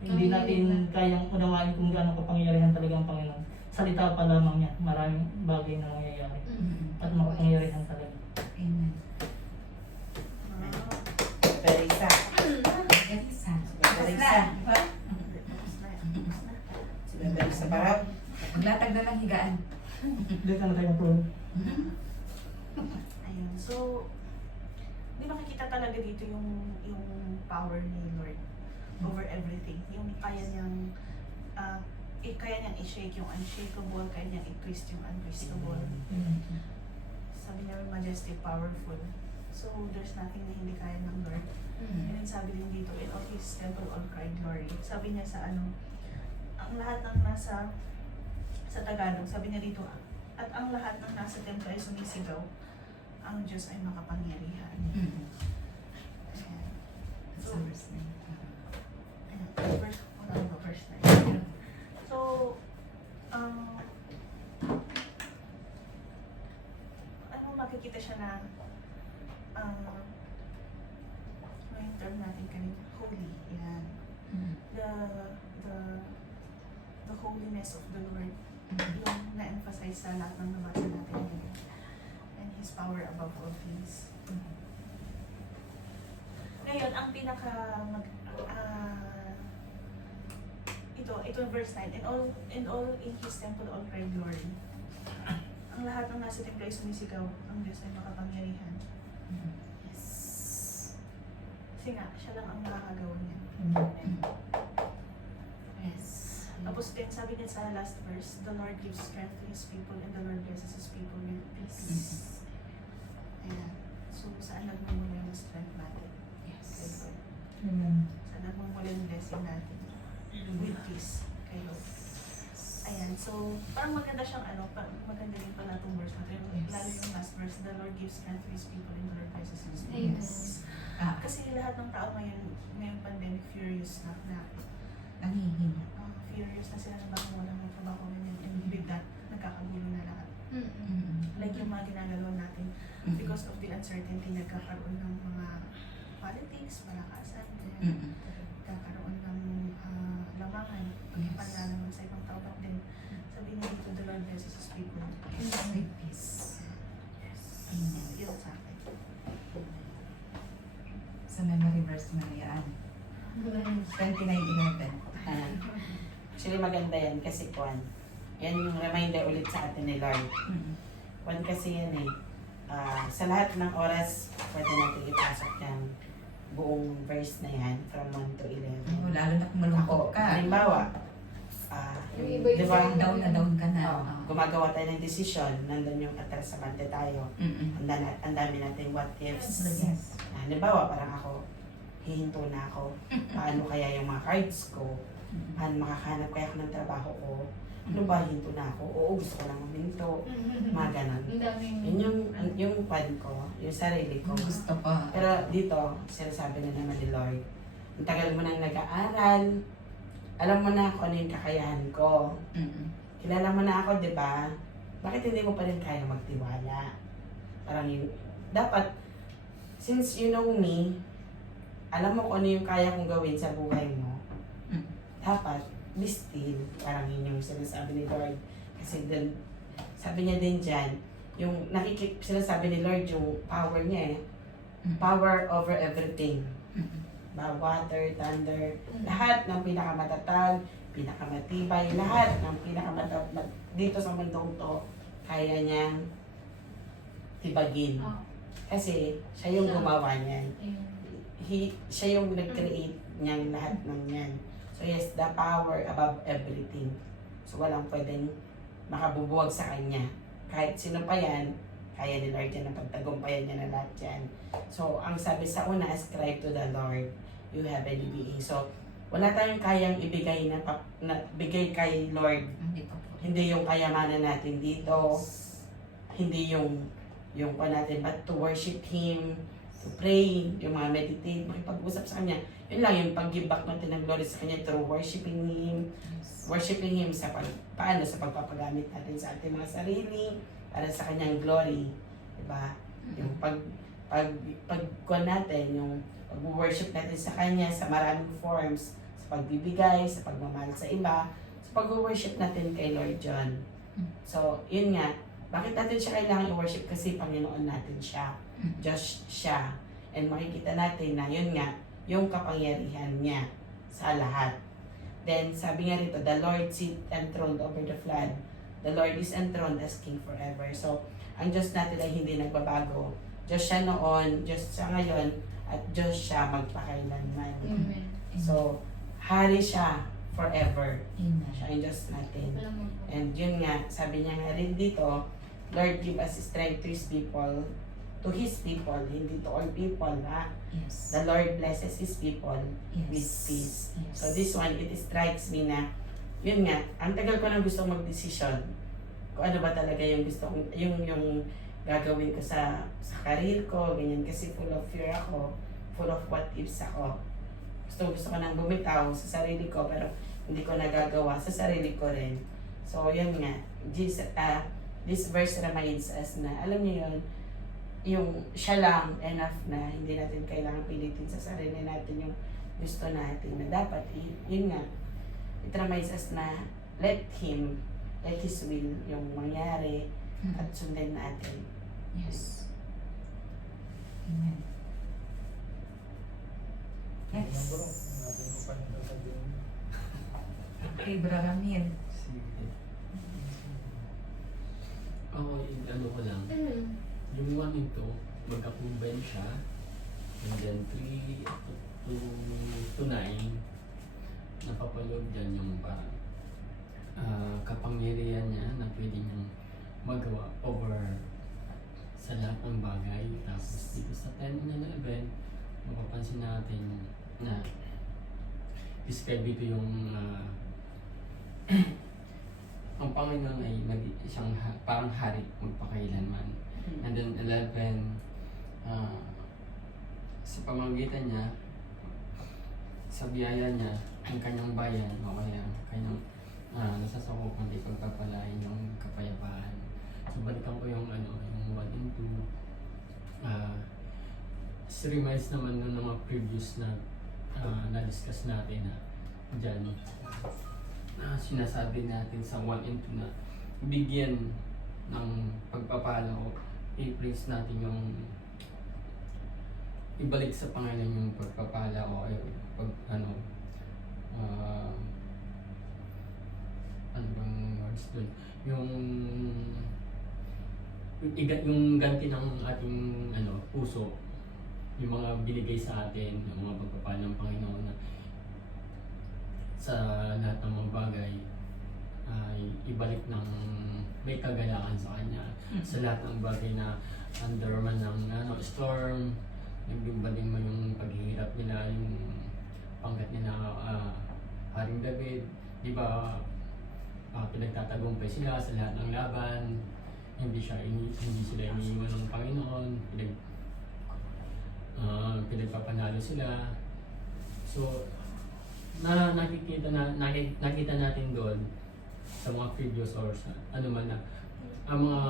hindi natin kayang unawain kung gaano kapangyarihan talaga ang Panginoon. Salita pa lamang niya, maraming bagay na mangyayari. At makapangyarihan talaga. Amen. Teresa. Teresa. Teresa. Si Teresa Barab. Maglatag na ng higaan. Dito na tayo matulog. Ayun. So, di ba makikita talaga dito yung power ni Lord over everything. Yung kaya niyang i-shake yung unshakable, kaya niyang i-twist yung untwistable. Sabi niya, majestic, powerful. So, there's nothing na hindi kaya ng Lord. And then sabi din dito, in all His temple all cried glory. Sabi niya sa ang lahat ng nasa sa Tagalog, sabi niya dito, at ang lahat ng nasa templo ay sumisigaw, ang Diyos ay makapangyarihan. Ayan. Sa verse 9. Ayan. Verse 9. So, makikita siya na yung term natin kanina, holy. Yan. The holiness of the Lord, yung na-emphasize sa lahat ng nabasa natin ngayon. And His power above all things. Ngayon, ang pinaka ito verse 9, and all in His temple all cry glory. Ang lahat ng nasa templo ay sumisigaw, ang Diyos ay makapangyarihan. Yes. Kasi nga, siya lang ang makakagawa niya. Yes. Tapos din, sabi niya sa last verse, the Lord gives strength to His people and the Lord blesses His people with peace. Ayan. So, saan nagmumula yung strength natin? Yes. Amen. Sana pong walang blessing natin with peace kay Lord. Ayan, so parang maganda siyang parang maganda rin pala itong verse na ito. Yes. Lalo yung last verse, the Lord gives strength to His people and the Lord blesses His people. Yes. Kasi lahat ng tao ngayong pandemic, furious na Nangihina. furious na sila na baka walang trabaho ganyan. And with that, nagkakagulo na lahat. Like yung mga ginagawa natin, because of the uncertainty, nagkakaroon ng mga politics, palakasan, ganyan. Nagkakaroon ng lamangan, pagkipala naman sa ibang tao. But then, sabi niya dito, the Lord blesses His people. With peace. Amen. Yun sa akin. Sa memory verse mo na yan. 29:11. Actually maganda yan kasi yan yung reminder ulit sa atin ni Lord. Kasi yan sa lahat ng oras pwede natin ipasok yung buong verse na yan from 1 to 11. Oh, lalo na kung malungkot ka. Halimbawa, Yung iba yung di ba, sayang Down na down ka na. gumagawa tayo ng desisyon, nandun yung atrasabante tayo. Ang dami natin what ifs. Yes. Halimbawa, parang ako, hihinto na ako. Paano kaya yung mga cards ko? Paano makakahanap kaya ako ng trabaho ko? Ano ba, hinto na ako? Oo, gusto ko lang huminto. Mga ganun. Ang daming... Yun yung pan ko, yung sarili ko. Gusto ko. Pero dito, sinasabi na naman ni Lord, ang tagal mo nang nag-aaral, alam mo na kung ano yung kakayahan ko. Kilala mo na ako, di ba? Bakit hindi mo pa rin kaya magtiwala? Parang yung, dapat, since you know me, alam mo kung ano yung kaya kong gawin sa buhay mo, dapat, be still. Parang yun yung sinasabi ni Lord. Kasi dun, sabi niya din dyan, yung sinasabi ni Lord yung power niya power over everything. Water, thunder, lahat ng pinakamatatag, pinakamatibay, lahat ng pinakamatibay dito sa mundong to, kaya niyang tibagin. Kasi siya yung gumawa niyan. Siya yung nag-create niyang lahat ng yan. So yes, the power above everything. So walang pwedeng makabubuwag sa kanya. Kahit sino pa yan, kaya ni Lord yan ang pagtagumpayan niya na lahat yan. So ang sabi sa una, ascribe to the Lord, you heavenly being. So wala tayong kayang ibigay na bigay kay Lord. Hindi yung kayamanan natin dito. Hindi yung natin, but to worship Him, to pray, yung mga meditate, makipag-usap sa Kanya. Yun lang, yung pag-give back natin ng glory sa Kanya through worshiping Him sa paano sa pagpapagamit natin sa ating mga sarili, para sa Kanyang glory. Diba? Yung pagkuhan natin, yung pag-worship natin sa Kanya sa maraming forms, sa pagbibigay, sa pagmamahal sa iba, sa pag-worship natin kay Lord John. So, yun nga, bakit natin siya kailangan i-worship? Kasi Panginoon natin siya. Diyos siya. And makikita natin na yun nga, yung kapangyarihan niya sa lahat. Then, sabi nga rito, the Lord sit enthroned over the flood. The Lord is enthroned as King forever. So, ang Diyos natin ay hindi nagbabago. Diyos siya noon, Diyos siya ngayon, at Diyos siya magpakailanman. Amen. So, hari siya forever. Amen. Siya ang Diyos natin. Alam mo po. And yun nga, sabi niya nga rin dito, Lord, give us strength to His people, hindi to all people, ha? Yes. The Lord blesses His people Yes. with peace. Yes. So this one, it strikes me na, yun nga, ang tagal ko nang gusto mag-desisyon kung ano ba talaga yung gusto kong, yung gagawin ko sa career ko, ganyan, kasi full of fear ako, full of what ifs ako. Gusto ko nang bumitaw sa sarili ko, pero hindi ko nagagawa sa sarili ko rin. So yun nga, this verse reminds us na, alam niyo yun, yung siya lang enough na hindi natin kailangan pilitin sa sarili natin yung gusto natin na dapat, yun nga, it reminds us na let His will yung mangyari at sundin natin. Yes. Amen. Yes. Okay, Brother Ramil. Ako, ano ko lang, yung one ito, magka-combine siya, and then 3 to 9, napapaloob dyan yung parang kapangyarihan niya na pwede niyang magawa over sa lahat ng bagay. Tapos dito sa 10 and 11, mapapansin natin na describe dito yung ang Panginoon ay isang parang hari magpakailanman. And then 11, sa pamamagitan niya, sa biyaya niya, ang kanyang bayan o kaya kanyang nasasakupan ay pagpapalain ng kapayapaan. So balikan ko yung yung 1 and 2. Reminds naman ng mga previous na na-discuss natin na dyan na sinasabi natin sa 1 and 2 na bigyan ng pagpapala o i-praise natin yung ibalik sa Panginoon yung pagpapala o ano bang words doon, yung ganti ng ating puso, yung mga binigay sa atin, yung mga pagpapala ng Panginoon na sa lahat ng mga bagay ay ibalik ng may kagalakan sa Kanya. Sa lahat ng bagay na under man ng storm, nagdubading man yung paghihirap nila, yung pangkat nila Haring David, di ba pinagtatagumpay sila sa lahat ng laban, hindi sila iniiwan ng Panginoon, pinagpapanalo sila. So nakita natin doon sa mga previous or sa ang mga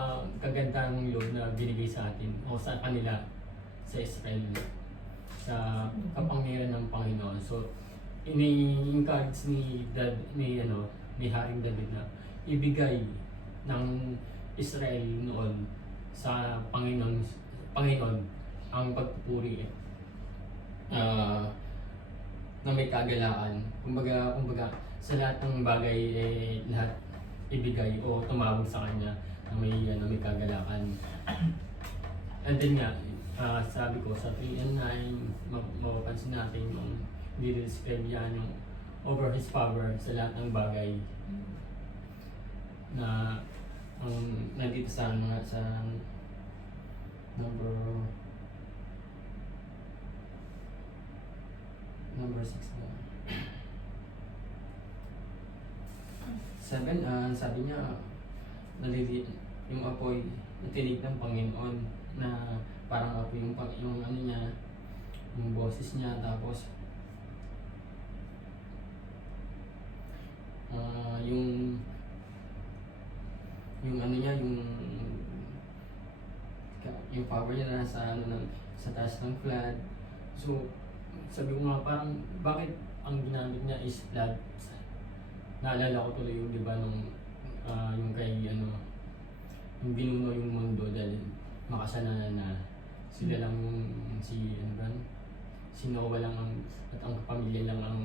kagandang loob na binigay sa atin o sa kanila sa Israel sa kapangyarihan ng Panginoon. So ini-encourage ni Haring David na ibigay ng Israel noon sa Panginoon ang pagpupuri na may kagalaan. Kumbaga sa lahat ng bagay lahat ibigay o tumawag sa Kanya na may kagalakan. And then nga, sabi ko sa 3 and 9, mapapansin natin yung nire-describe yan yung over His power sa lahat ng bagay na nandito sa number 6 na 7, sabi niya yung apoy natinig ng Panginoon na parang apoy yung niya, yung boses niya, tapos yung power niya nasa sa taas ng flood. So sabi ko nga parang bakit ang ginamit niya is flood. Naalala ko tuloy yung diba nung yung kay yung binuno yung mundo dahil makasalanan na sila lang si Noah lang at ang pamilya lang ang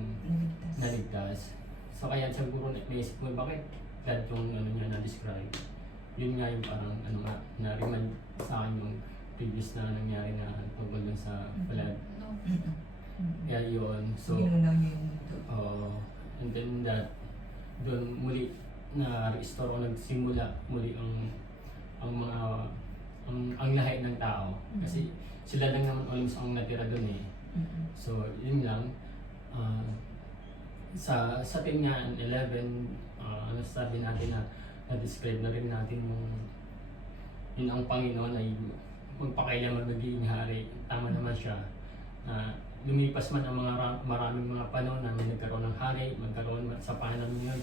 naligtas. So kaya siguro naisip mo bakit flood yung niya na-describe. Yun nga yung parang na-remind sa akin yung previous na nangyari na tungkol dun sa flood. Kaya yun. So, and then that, doon muli na restore o nagsimula muli ang lahat ng tao. Kasi sila lang naman almost ang natira doon eh. So, yun lang. Sa 10 nga, 11, sabi natin na na-describe na rin natin yun ang Panginoon ay magpakailanman magiging hari. Tama naman siya. Lumipas man ang maraming mga panahon na nagkaroon ng hari, magkaroon sa panahon yun,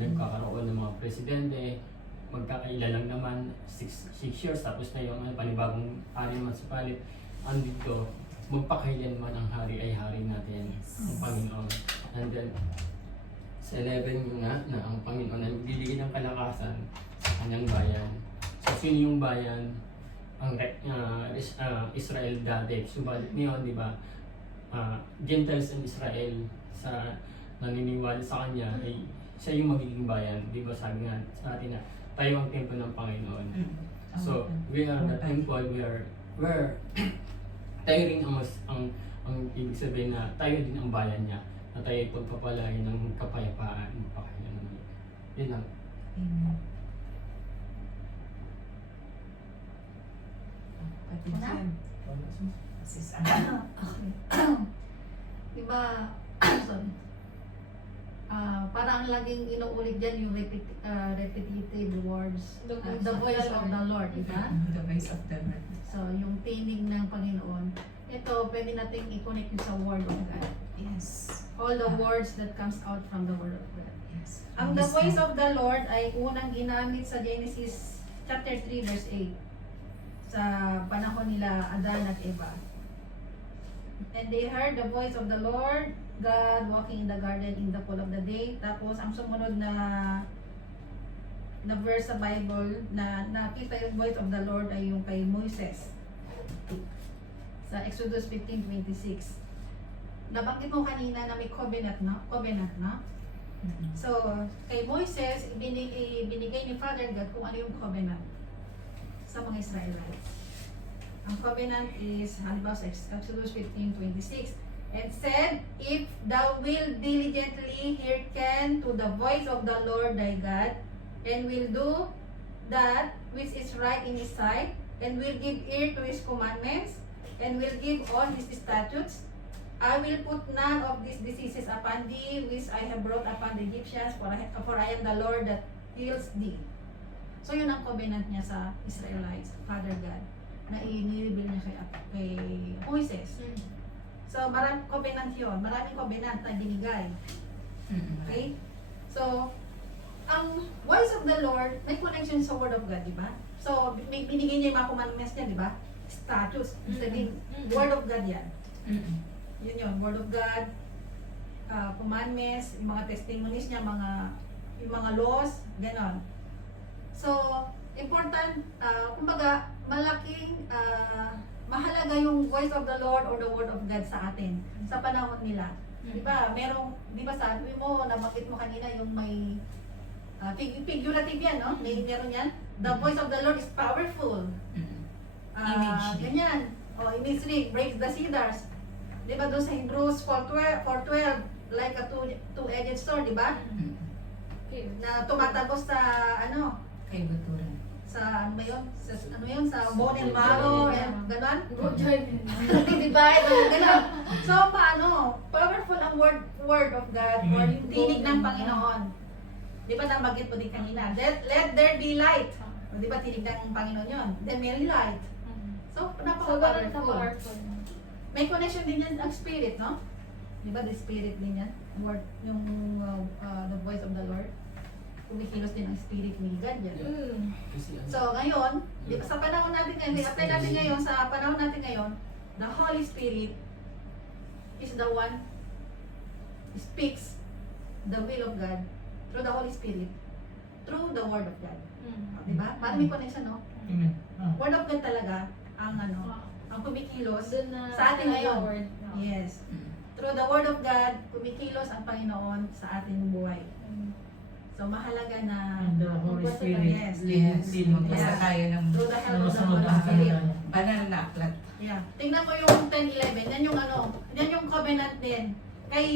nagkakaroon ng mga presidente, magkakaila lang naman, 6 years, tapos na yung panibagong hari naman sa palit. Andito, magpakailanman ang hari ay hari natin, ang Panginoon. And then, sa 11 yung na ang Panginoon ay bibigyan ng kalakasan sa kanyang bayan. So, sino yung bayan? Ang Israel dati. Subalit ngayon, di ba? Gentiles in Israel sa naniniwala sa kanya ay siya yung magiging bayan. Di ba sabi nga sa atin na tayo ang templo ng Panginoon. So, we are the temple, where tayo rin ang ibig sabihin na tayo din ang bayan niya, na tayo pagpapalain ng kapayapaan. Yun lang. Amen. Kapatid Jem. Sis, ano? Di ba, sorry. Parang laging inuulit dyan yung repetitive words. The voice of the Lord, di ba? The voice of the Lord. So, yung tinig ng Panginoon. Ito, pwede nating i-connect yun sa Word of God. Yes. All the words that comes out from the Word of God. Yes. Ang the voice of the Lord ay unang ginamit sa Genesis chapter 3 verse 8 sa panahon nila Adan at Eva. And they heard the voice of the Lord God walking in the garden in the cool of the day. Tapos ang sumunod na verse sa Bible na nakita yung voice of the Lord ay yung kay Moises sa Exodus 15:26. Nabanggit mo kanina na may covenant, no? Covenant, no? So, kay Moises, binigay ni Father God kung ano yung covenant sa mga Israelites. Ang covenant is, halimbawa sa Exodus 15:26, and said, if thou wilt diligently hearken to the voice of the Lord thy God, and will do that which is right in his sight, and will give ear to his commandments, and will give all his statutes, I will put none of these diseases upon thee, which I have brought upon the Egyptians, for I am the Lord that heals thee. So yun ang covenant niya sa Israelites, Father God, na i-reveal niya kay Moises. So maraming covenant yun, maraming covenant na binigay. Okay? So, ang voice of the Lord, may connection sa Word of God, di ba? So, binigay niya yung mga commandments niya, di ba? Status. Sabihin, Word of God yan. Yun yun, Word of God, commandments, yung mga testimonies niya, yung mga laws, gano'n. So, important, kumbaga, malaking, mahalaga yung voice of the Lord or the Word of God sa atin, sa panahon nila. Diba, di ba sabi mo, nabanggit mo kanina yung may, figurative yan, no? Meron yan. The voice of the Lord is powerful. Image. Ganyan. Imagery, breaks the cedars. Di ba doon sa Hebrews 4:12, like a two-edged sword, di ba? Na tumatagos sa, Kay Buturan. sa, ano ba yun? Sa bone and marrow, gano'n? Good joy. Divide, gano'n. So, paano? Powerful ang word of God or yung tinig ng Panginoon. Di ba nabanggit mo din kanina? Let there be light. O, di ba tinig ng Panginoon yun? Then may light. So, So, ganun napaka-powerful. ka-powerful. May connection din yan ang spirit, no? Di ba the spirit din yan? Word, yung the voice of the Lord. Kumikilos din ang spirit ni God yan. Kasi ano, So, ngayon, di ba, sa panahon natin ngayon, i-apply natin ngayon, sa panahon natin ngayon, the Holy Spirit is the one who speaks the will of God through the Holy Spirit, through the Word of God. Di ba? Parang may connection, no? Amen. Word of God talaga ang ang kumikilos Doon na sa atin ngayon. word. Yes. Through the Word of God, kumikilos ang Panginoon sa ating buhay. So, mahalaga na And the Holy Magbasa Spirit. Yes. Yes. leading Magbasa Yes. tayo ng through the help of the Masunod Holy ang Spirit. kanila. banal na aklat. Yeah. Tingnan mo yung 10:11. Yan yung yan yung covenant din. Kay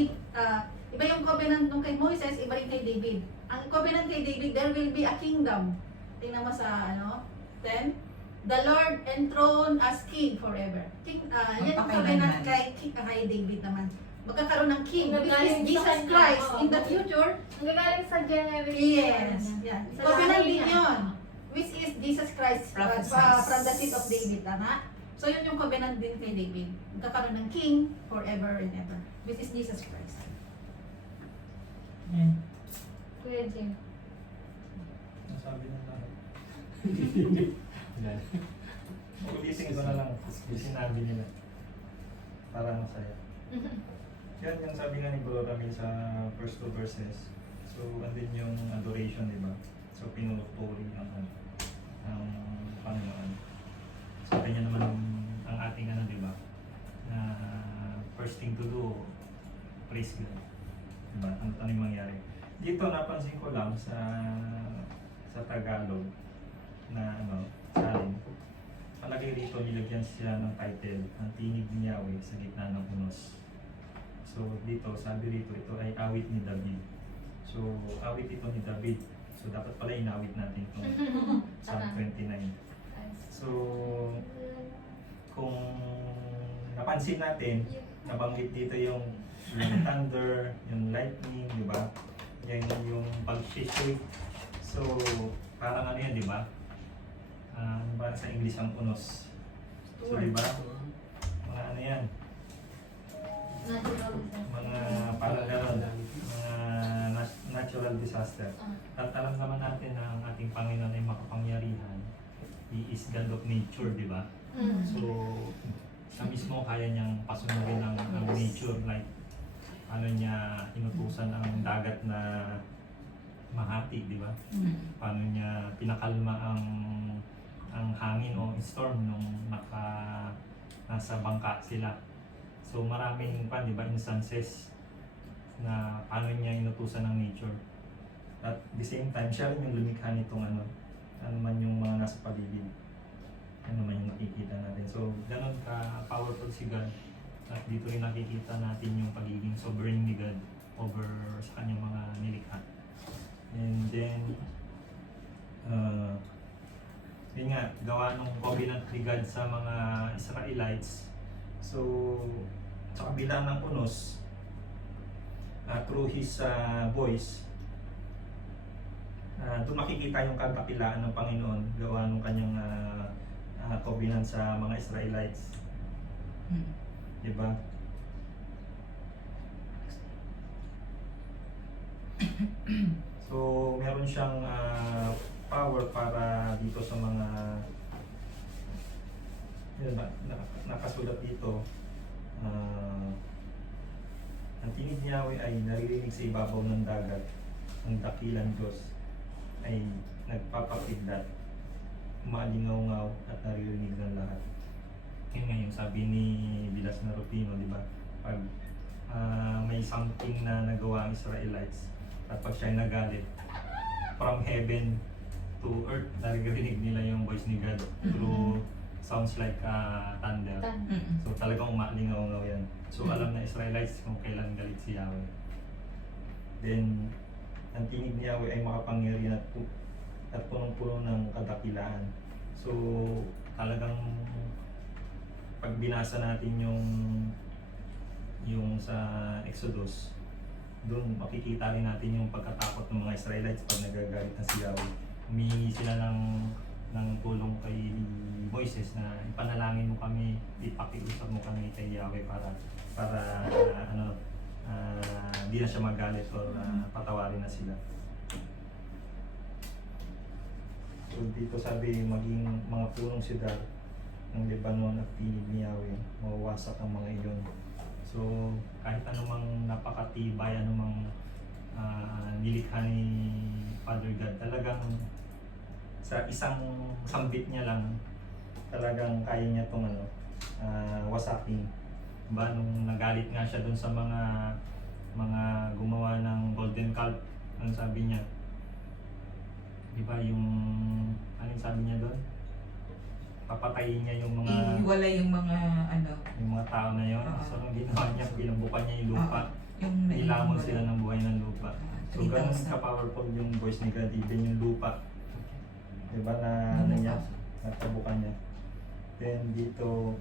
iba yung covenant nung kay Moises, iba rin kay David. Ang covenant kay David, there will be a kingdom. Tingnan mo sa 10. The Lord enthroned as king forever. Yan yung covenant kay David naman. Magkakaroon ng king, which is Jesus Christ in the future. Ang gagaling sa generation. Yes. Yeah. Sa Covenant lahi din niya. yun. Which is Jesus Christ Prophesies. from the seed of David. Tama? So yun yung covenant din kay David. Magkakaroon ng king forever and ever. Which is Jesus Christ. Amen. Kuya Jim. Nasabi na lahat. yan. Ulitin ko na lang yung sinabi nila. Para masaya. Yan yung sabi nga ni Bro Rami sa first two verses. So, andin yung adoration, di ba? So, pinupuri ang Panginoon. Sabi niya naman ang ating di ba? Na first thing to do, praise God. Di ba? Ano yung mangyari? Dito napansin ko lang sa Tagalog na salin. Palagay rito nilagyan siya ng title, ang tinig ni Yahweh sa gitna ng unos. So dito, sabi rito, ito ay awit ni David. So awit ito ni David. So dapat pala inawit natin itong Psalm 29. So kung napansin natin, nabanggit dito yung thunder, yung lightning, di ba? Yan yung pag-shake. So, parang ano yan, di ba? Ano ba sa English ang unos? So, di ba? Mga ano yan? Natural disaster. Mga parang gano'n, mga natural disaster. At alam naman natin na ang ating Panginoon ay makapangyarihan. He is God of nature, di ba? So, siya mismo kaya niyang pasunugin ang nature, like ano niya inutusan ang dagat na mahati, di ba? Paano niya pinakalma ang hangin o storm nung nasa bangka sila. So maraming di ba, instances na paano niya inutusan ng nature. At the same time, siya rin yung lumikha nitong ano man yung mga nasa paligid. Ano man yung nakikita natin. So, ganun ka-powerful si God. At dito rin nakikita natin yung pagiging sovereign ni God over sa kanyang mga nilikha. And then, yun nga, gawa ng covenant ni God sa mga Israelites. So, sa kabila ng unos, through His voice, doon makikita yung kadakilaan ng Panginoon gawa ng kanyang covenant sa mga Israelites. Diba? So, meron siyang power para dito sa mga yun, nakasulat dito. Ang tinig ni Yahweh ay naririnig sa ibabaw ng dagat. Ang dakilang Diyos ay nagpapakidlat, umalingaw-ngaw at naririnig ng lahat. Yun nga yung sabi ni Bilas na Rufino, di ba? Pag may something na nagawa ang Israelites at pag siya'y nagalit, from heaven to earth, naririnig nila yung voice ni God through sounds like thunder. So talagang umalingaw-ngaw yan. So alam na Israelites kung kailan galit si Yahweh. Then, ang tinig ni Yahweh ay makapangyarihan at punong-puno ng kadakilaan. So talagang pag binasa natin yung sa Exodus, doon makikita rin natin yung pagkatakot ng mga Israelites pag nagagalit na si Yahweh. Humingi sila ng tulong kay Moises na ipanalangin mo kami, ipakiusap mo kami kay Yahweh para di na siya magalit or patawarin na sila. So dito sabi, maging mga punong sidar ng Lebanon at tinig ni Yahweh, mawawasak ang mga iyon. So kahit anumang napakatibay, anumang nilikha ni Father God, talagang sa isang sambit niya lang, talagang kaya niya itong wasakin. Diba? Nung nagalit nga siya dun sa mga gumawa ng golden calf, ang sabi niya, diba yung, anong sabi niya doon? Papatayin niya yung mga Iwala yung mga yung mga tao na yun. So ang ginawa niya, binubukan niya yung lupa. Nilamon sila ng buhay ng lupa. So ganun ka-powerful yung voice ni God, even yung lupa. Diba na ano niya, natabukan niya. Then dito,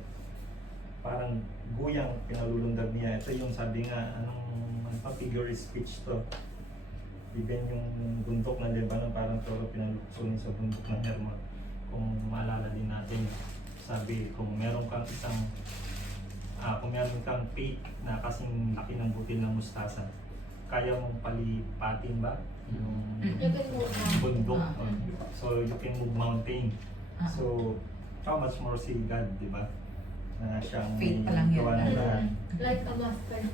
parang guyang pinalulundag niya. Ito yung sabi nga, figure of speech to. Even yung bundok ng Lebanon, parang toro pinaluksunin sa bundok ng Hermon. Kung maalala din natin, sabi kung meron kang faith na kasing laki ng butil ng mustasa, kaya mong palipatin ba yung bundok? So you can move mountain. So how much more si God, di ba? Na siyang faith pa lang gawa ng yun. lahat. Like a mustard.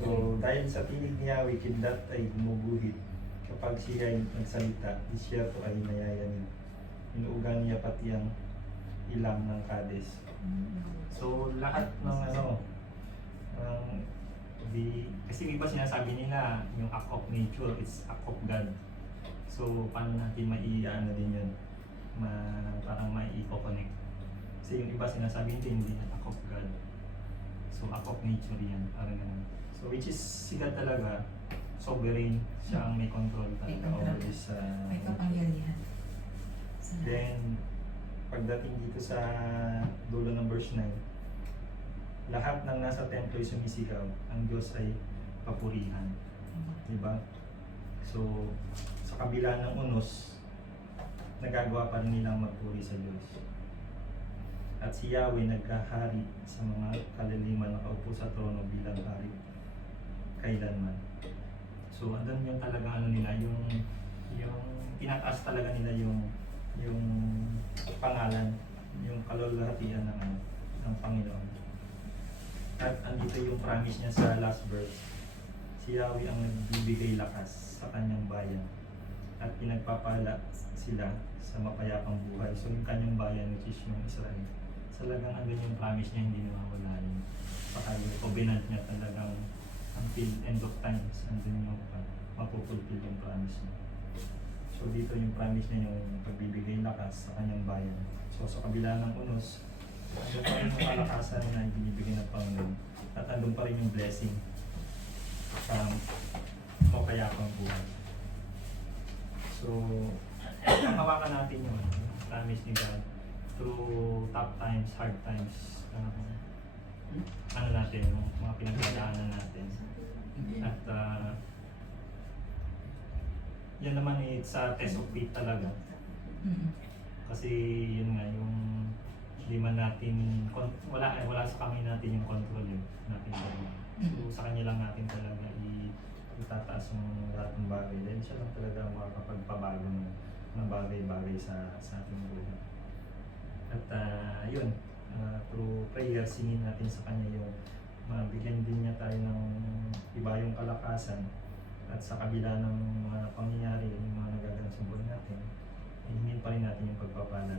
So dahil sa tinig ni Yahweh, kidlat ay gumuguhit. Kapag siya ay nagsalita, disyerto ay nayayanig. Inuugan niya pati ang ilang ng Kades. So lahat ng kasi iba sinasabi nila yung act of nature, it's act of God. So paano natin maiano din yun? Parang mai-connect. Kasi yung iba sinasabi hindi na act of God. So act of nature yan, parang ganun. So which is si God talaga, sovereign, siya ang may control talaga over this. May kapangyarihan. Then, pagdating dito sa dulo ng verse 9, lahat ng nasa templo ay sumisigaw, ang Diyos ay papurihan. Diba? So, sa kabila ng unos, nagagawa pa rin nilang magpuri sa Diyos. At si Yahweh nagkahari sa mga kalaliman nakaupo sa trono bilang hari kailanman. So, andun yung talaga ano nila, yung tinataas talaga nila yung pangalan, yung kalulahatian ng ano, ng Panginoon. At andito yung promise niya sa last verse. Si Yahweh ang nagbibigay lakas sa kanyang bayan at pinagpapala sila sa mapayapang buhay. So yung kanyang bayan, which is yung Israel, talagang andun yung promise niya, hindi nawawala yun. Saka yung covenant niya talagang until end of times, andun yung mapupulfill yung promise niya. So dito yung promise niya yung pagbibigay lakas sa kanyang bayan. So sa kabila ng unos, andun pa rin yung kalakasan na binibigay ng Panginoon. At andun pa rin yung blessing sa mapayapang buhay. So, panghawakan natin yung promise ni God through tough times, hard times, ano natin, yung mga pinagdadaanan natin. At yan naman it's a test of faith talaga. Kasi yun nga, yung hindi man natin, wala sa kamay natin yung control natin. So sa kanya lang natin talaga itataas yung lahat ng bagay. Dahil siya lang talaga makakapagpabago ng bagay-bagay sa ating buhay. At yun, through prayer, singin natin sa kanya yung mabigyan din niya tayo ng iba yung kalakasan. At sa kabila ng mga pangyayari, yung mga nagaganap sa buhay natin, hingin pa rin natin yung pagpapala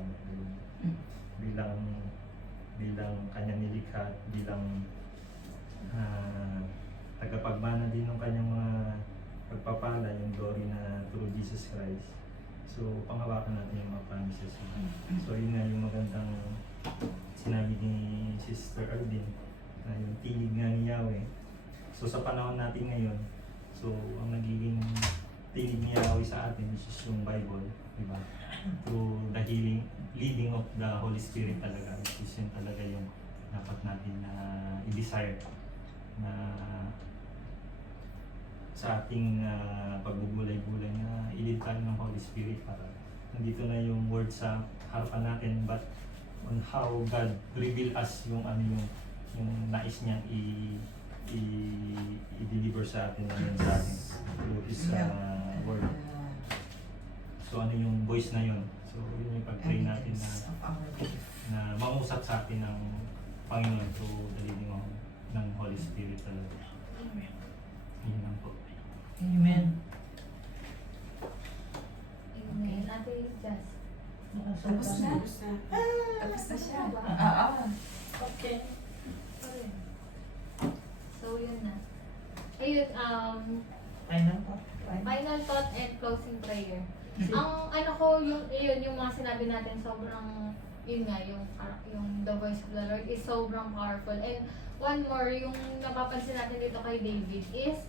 bilang kanyang nilikha, bilang tagapagmana din ng kanyang mga pagpapala, yung glory na through Jesus Christ. So, panghawakan natin yung mga promises. So, yun nga yung magandang sinabi ni Sister Arlene, na yung tinig nga ni Yahweh. So, sa panahon natin ngayon, so, ang nagiging tinig ni Yahweh sa atin, which is yung Bible, diba? Through the leading of the Holy Spirit talaga, which is yun talaga yung dapat natin na i-desire na sa ating pagbubulay-bulay na ilid tayo ng Holy Spirit para nandito na yung word sa harapan natin, but on how God reveal us yung yung nais niyang i-deliver sa atin na mensahe through His word. So ano yung voice na yun? So yun yung pag-pray natin na mangusap sa atin ng Panginoon through the leading ng Holy Spirit talaga. Yun lang po. Amen. Amen. Ate Jess. Tapos na? Tapos na. Tapos na siya. Okay. So, yun na. Ayun, Final pa. final thought and closing prayer. Ang ano ko, yung mga sinabi natin, sobrang, yun nga, yung the voice of the Lord is sobrang powerful. And one more, yung napapansin natin dito kay David is,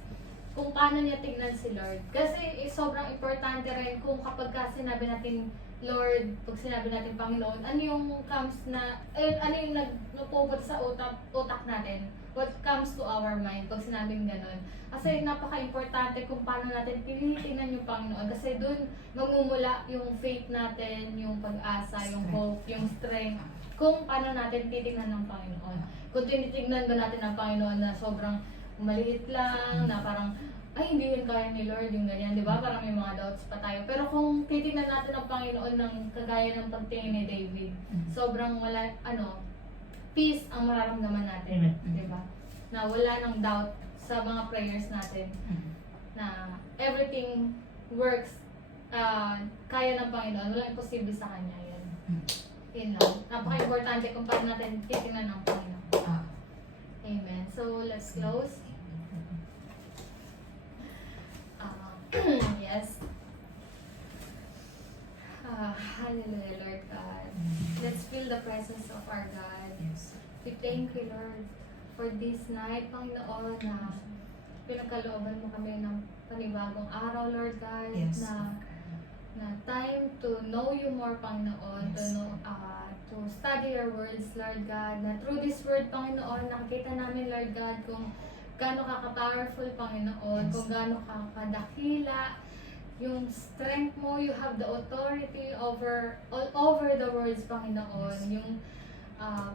kung paano niya tignan si Lord. Kasi sobrang importante rin kung kapag sinabi natin Lord, pag sinabi natin Panginoon, ano yung comes na, ano yung nagpupot sa utak natin? What comes to our mind pag sinabing ganun? Kasi napaka-importante kung paano natin tinitingnan yung Panginoon. Kasi dun magmumula yung faith natin, yung pag-asa, yung hope, yung strength. Kung paano natin titingnan ng Panginoon. Kung tinitingnan ba natin ng Panginoon na sobrang maliit lang, na parang, ay, hindi yun kaya ni Lord, yung ganyan, di ba? Parang may mga doubts pa tayo. Pero kung titignan natin ang Panginoon ng kagaya ng pagtingin ni David, sobrang wala, peace ang mararamdaman natin, di ba? Na wala ng doubt sa mga prayers natin, na everything works, kaya ng Panginoon, walang imposible sa Kanya, yan. Yun lang. Napaka-importante kung paano natin titignan ng Panginoon. Amen. So, let's close. Yes. Hallelujah, Lord God. Let's feel the presence of our God. Yes. We thank you, Lord, for this night, Panginoon, na pinagkalooban mo kami ng panibagong araw, Lord God, Yes. na na time to know you more, Panginoon, to Yes. know, to study your words, Lord God, na through this word, Panginoon, nakikita namin, Lord God, kung gaano ka ka-powerful, Panginoon, Yes. kung gaano ka kadakila, yung strength mo, you have the authority over all over the words, Panginoon. Yes. Yung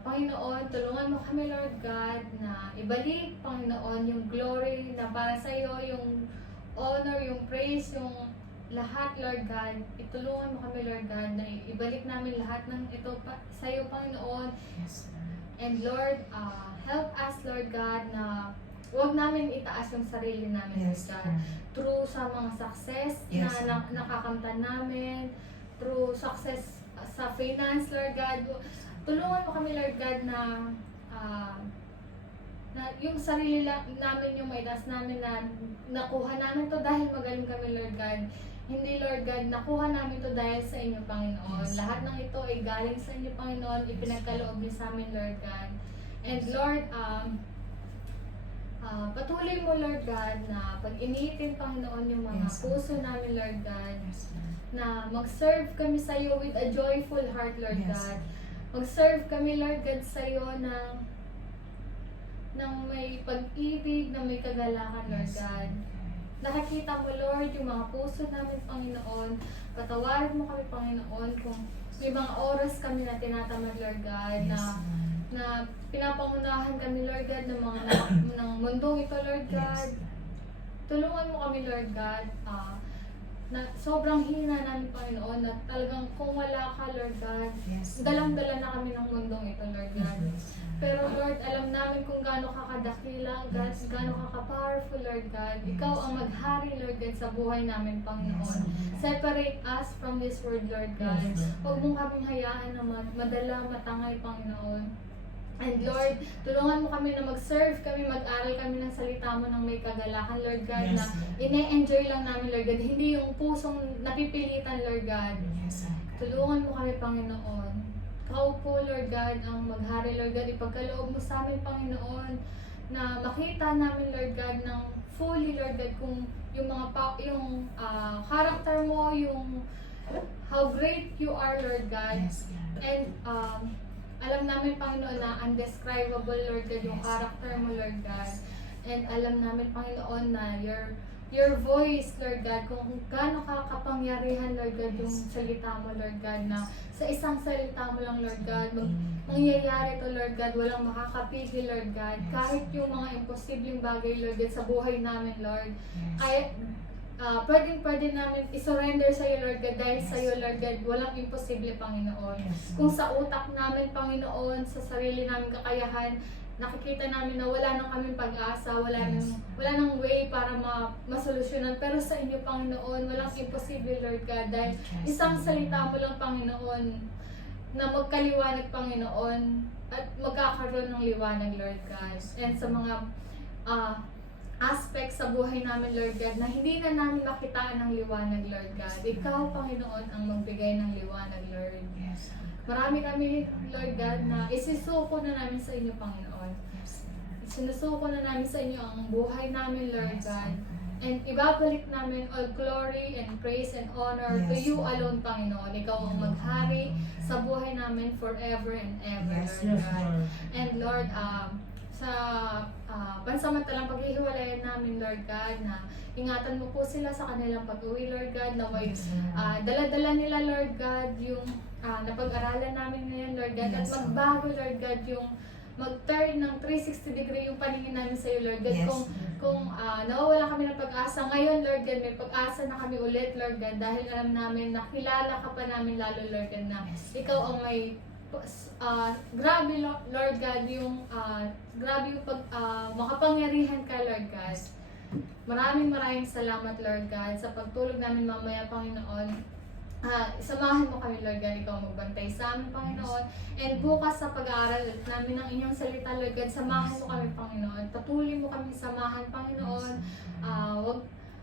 Panginoon, tulungan mo kami, Lord God, na ibalik, Panginoon, yung glory na para sa iyo, yung honor, yung praise, yung lahat, Lord God. Itulungan mo kami, Lord God, na ibalik namin lahat ng ito sa iyo, Panginoon. Yes, Lord. And Lord, help us, Lord God, na huwag namin itaas yung sarili namin, Yes, Lord God. Through sa mga success Yes, na nakakamtan namin, through success sa finance, Lord God. Tulungan mo kami, Lord God, na yung sarili namin yung maitaas namin na nakuha namin to dahil magaling kami, Lord God. Hindi, Lord God, nakuha namin to dahil sa inyo, Panginoon. Yes. Lahat ng ito ay galing sa inyo, Panginoon. Ipinagkaloob niyo sa amin, Lord God. And Lord, patuloy mo, Lord God, na pag-initin, Panginoon, yung mga Yes. puso namin, Lord God, Yes, Lord. na mag-serve kami sa iyo with a joyful heart, Lord Yes. God. Mag-serve kami, Lord God, sa iyo ng may pag-ibig, na may kagalakan, Lord Yes. God. Nakikita mo, Lord, yung mga puso namin, Panginoon. Patawarin mo kami, Panginoon, kung may mga oras kami na tinatamad, Lord God, Yes, Lord. na pinapangunahan kami, Lord God, ng mga ng mundong ito, Lord God. Yes, Lord. Tulungan mo kami, Lord God, na sobrang hina namin, Panginoon, na talagang kung wala ka, Lord God, Yes. dalang-dala na kami ng mundong ito, Lord God. Yes. Pero Lord, alam namin kung gaano ka kadakila, Yes. gaano ka ka-powerful, Lord God. Ikaw Yes. ang maghari, Lord God, sa buhay namin, Panginoon. Yes. Separate us from this world, Lord God. Yes, Lord. Huwag mong kaming hayaan na madala, matangay, Panginoon. And Lord, tulungan mo kami na mag-serve kami, mag-aral kami ng salita mo ng may kagalakan, Lord God, Yes, na Lord. ine-enjoy lang namin, Lord God. Hindi yung pusong napipilitan, Lord God. Yes, Lord. Tulungan mo kami, Panginoon. Ikaw po, Lord God, ang maghari, Lord God. Ipagkaloob mo sa amin, Panginoon, na makita namin, Lord God, ng fully, Lord God, kung yung mga character mo, yung how great you are, Lord God. Yes, Lord. And alam namin, Panginoon, na undescribable, Lord God, yung Yes. character mo, Lord God. And alam namin, Panginoon, na your voice, Lord God, kung gaano ka kapangyarihan, Lord God, yung salita mo, Lord God, na sa isang salita mo lang, Lord God, mangyayari to, Lord God, walang makakapigil, Lord God. Yes. Kahit yung mga imposibleng bagay, Lord God, sa buhay namin, Lord. Yes. Kahit pwede namin isurrender sa iyo, Lord God, dahil sa iyo, Lord God, walang imposible, Panginoon. Yes. Kung sa utak namin, Panginoon, sa sarili namin kakayahan, nakikita namin na wala nang kaming pag-asa, wala Yes. nang way para masolusyonan. Pero sa inyo, Panginoon, walang imposible, Lord God, dahil Yes. isang salita mo lang, Panginoon, na magkaliwanag, Panginoon, at magkakaroon ng liwanag, Lord God. And sa mga aspects sa buhay namin, Lord God, na hindi na namin makitaan ng liwanag, Lord God. Ikaw, Panginoon, ang magbigay ng liwanag, Lord. Yes. Marami kami, Lord God, na isisuko na namin sa inyo, Panginoon. Yes. Sinusuko na namin sa inyo ang buhay namin, Lord Yes, God. Lord. And ibabalik namin all glory and praise and honor to Yes, you Lord. alone, Panginoon. Ikaw ang maghari sa buhay namin forever and ever, Yes, Lord Yes, God. Lord. And Lord, sa pansamantalang paghihiwalayan namin, Lord God, na ingatan mo po sila sa kanilang pag-uwi, Lord God, na may Yes, Lord. dala-dala nila, Lord God, yung napag-aralan namin ngayon, Lord God, at Yes, magbago, Lord God, yung mag-turn ng 360 degree yung paningin namin sa iyo, Lord God. Yes. Kung nawawala kami ng pag-asa, ngayon, Lord God, may pag-asa na kami ulit, Lord God, dahil alam namin na kilala ka pa namin lalo, Lord God, na Yes. ikaw ang may grabe, Lord God, yung grabe yung makapangyarihan ka, Lord God. Maraming salamat, Lord God, sa pagtulog namin mamaya, Panginoon. Samahan mo kami, Lord God, ikaw magbantay sa amin, Panginoon. And bukas sa pag-aaral namin ng inyong salita, Lord God, samahan mo kami, Panginoon. Patuloy mo kami samahan, Panginoon.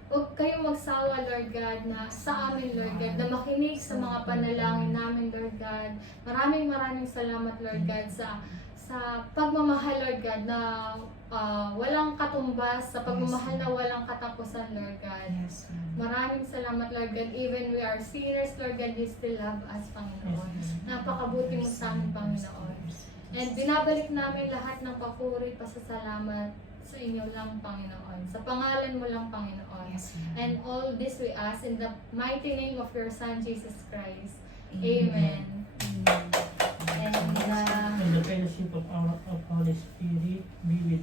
Huwag kayong magsawa, Lord God, na sa amin, Lord God, na makinig sa mga panalangin namin, Lord God. Maraming salamat, Lord God, sa sa pagmamahal, Lord God, na walang katumbas, sa pagmamahal na walang katapusan, Lord God. Yes, Lord. Maraming salamat, Lord God. Even we are sinners, Lord God, you still love us, Panginoon. Napakabuti mo sa amin, Panginoon. And binabalik namin lahat ng papuri, pasasalamat sa inyo lang, Panginoon. Sa pangalan mo lang, Panginoon. Yes, Lord. And all this we ask in the mighty name of your Son, Jesus Christ. Amen. And And the fellowship of Holy Spirit be with